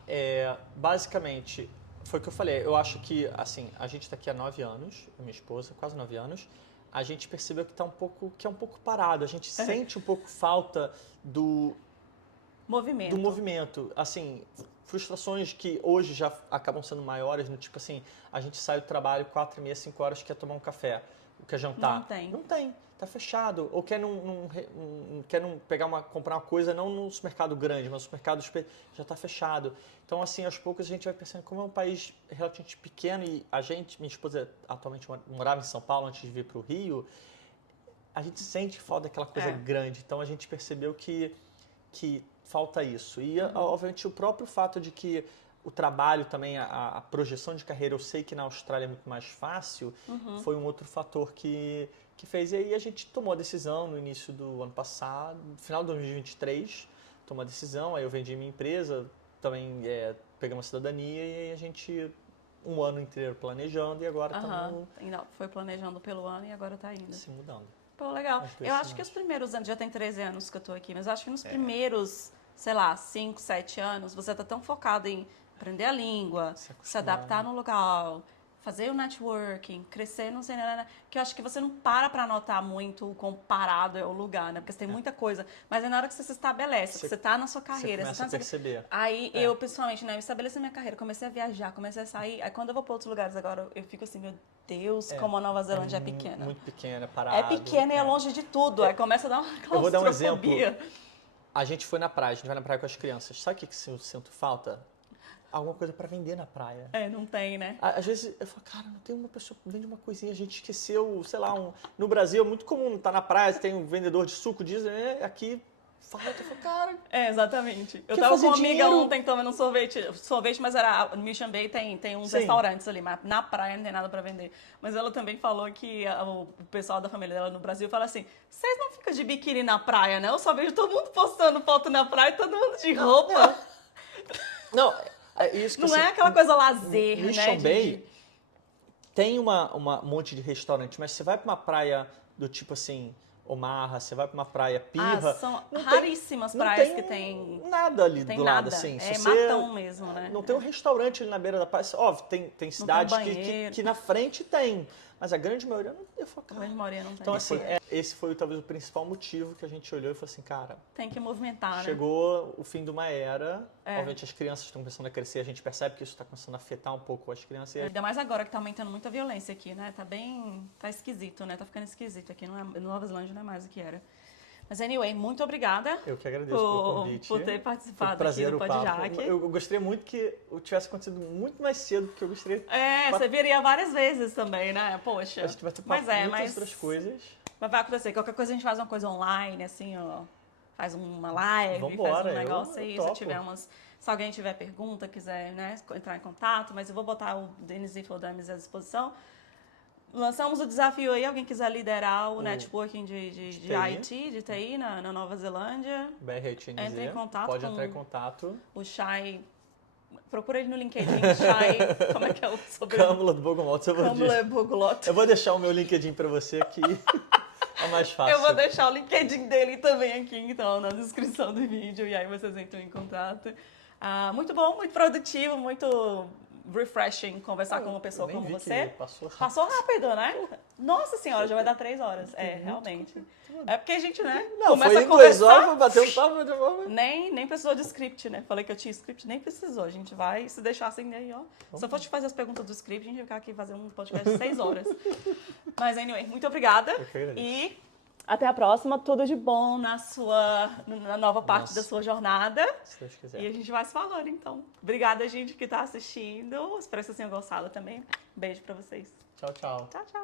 Basicamente... Foi o que eu falei, eu acho que, assim, a gente está aqui há 9 anos, a minha esposa, quase 9 anos, a gente percebeu que é um pouco parado, a gente sente um pouco falta do movimento. Assim, frustrações que hoje já acabam sendo maiores, no tipo assim, a gente sai do trabalho 4h30, 5 horas, quer tomar um café, quer jantar. Não tem. Tá fechado. Ou quer comprar uma coisa, não no supermercado grande, mas no supermercado já está fechado. Então, assim, aos poucos a gente vai percebendo como é um país relativamente pequeno e minha esposa atualmente morava em São Paulo antes de vir para o Rio, a gente sente falta daquela coisa grande. Então, a gente percebeu que falta isso. E, obviamente, o próprio fato de que o trabalho também, a projeção de carreira, eu sei que na Austrália é muito mais fácil, foi um outro fator que fez. E aí a gente tomou a decisão no início do ano passado, no final de 2023, tomou a decisão, aí eu vendi minha empresa, também pegamos a cidadania e aí a gente, um ano inteiro planejando e agora estamos... Foi planejando pelo ano e agora está indo. Se mudando. Pô, legal. Eu acho que os primeiros anos, já tem 13 anos que eu estou aqui, mas eu acho que nos primeiros, sei lá, 5, 7 anos, você está tão focado em aprender a língua, se adaptar no local, fazer o networking, crescer, não sei, que eu acho que você não para notar muito o quão parado é o lugar, né? Porque você tem muita coisa. Mas é na hora que você se estabelece, que você tá na sua carreira. Você começa a perceber. Aí eu, pessoalmente, né? Eu estabeleci minha carreira, comecei a viajar, comecei a sair. Aí quando eu vou para outros lugares agora, eu fico assim, meu Deus, como a Nova Zelândia é pequena. Muito pequena, parada. É pequena e é longe de tudo. Aí começa a dar uma claustrofobia. Eu vou dar um exemplo. A gente foi na praia, a gente vai na praia com as crianças. Sabe o que eu sinto falta? Alguma coisa para vender na praia. Não tem, né? Às vezes eu falo, cara, não tem uma pessoa que vende uma coisinha, a gente esqueceu, sei lá, no Brasil é muito comum estar na praia, tem um vendedor de suco, diz, aqui falta, eu falo, cara... exatamente. Eu tava com uma amiga ontem tomando um sorvete, mas era, no Mission Bay tem uns restaurantes ali, mas na praia não tem nada para vender. Mas ela também falou que o pessoal da família dela no Brasil fala assim, vocês não ficam de biquíni na praia, né? Eu só vejo todo mundo postando foto na praia e todo mundo de roupa. Não... Isso que não é aquela coisa lazer, né? Mission Bay tem um monte de restaurante, mas você vai para uma praia do tipo assim, Omaha, você vai para uma praia Pirra... são raríssimas praias que tem... nada ali do lado, assim. Matão mesmo, né? Não tem um restaurante ali na beira da praia. Óbvio, tem cidades que na frente tem, mas a grande maioria não tem. A grande maioria não tem. Então, assim, esse foi talvez o principal motivo que a gente olhou e falou assim, cara... Tem que movimentar, né? Chegou o fim de uma era, obviamente as crianças estão começando a crescer, a gente percebe que isso está começando a afetar um pouco as crianças. Ainda mais agora que tá aumentando muita violência aqui, né? Tá esquisito, né? Tá ficando esquisito aqui, Nova Zelândia não é mais o que era. Mas, anyway, muito obrigada. Eu que agradeço pelo convite. Por ter participado prazer, aqui do Podjack. Eu gostaria muito que tivesse acontecido muito mais cedo, porque eu gostaria... você viria várias vezes também, né? Poxa. A gente vai ter muitas outras coisas. Mas vai acontecer. Qualquer coisa a gente faz uma coisa online, assim, ó. Faz uma live, Vambora, faz um negócio aí. topo. Se alguém tiver pergunta, quiser, né, entrar em contato, mas eu vou botar o Denis Infodames à disposição. Lançamos o desafio aí, alguém quiser liderar o networking de IT, de TI na Nova Zelândia. BRTNZ, entre em contato pode entrar em contato. O Shai Procura ele no LinkedIn, Chay. Como é que é o sobrenome? Câmula do Bogomoltz, eu vou Câmula Bogolot. Eu vou deixar o meu LinkedIn pra você aqui. É mais fácil. Eu vou deixar o LinkedIn dele também aqui, então, na descrição do vídeo. E aí vocês entram em contato. Muito bom, muito produtivo, muito refreshing conversar com uma pessoa Eu nem como vi que você. Passou Rápido, né? Nossa senhora, já vai dar 3 horas. Realmente. É porque a gente, né, Não, começa foi a em 2 horas, conversar. vou bater um papo de novo. Nem precisou de script, né? Falei que eu tinha script, nem precisou. A gente vai se deixar assim aí, ó. Se eu for te fazer as perguntas do script, a gente vai ficar aqui fazendo um podcast de 6 horas. Mas, anyway, muito obrigada. Eu que agradeço. E até a próxima. Tudo de bom na nova parte da sua jornada. Se Deus quiser. E a gente vai se falando, então. Obrigada, gente, que tá assistindo. Espero que vocês tenham gostado também. Beijo pra vocês. Tchau, tchau. Tchau, tchau.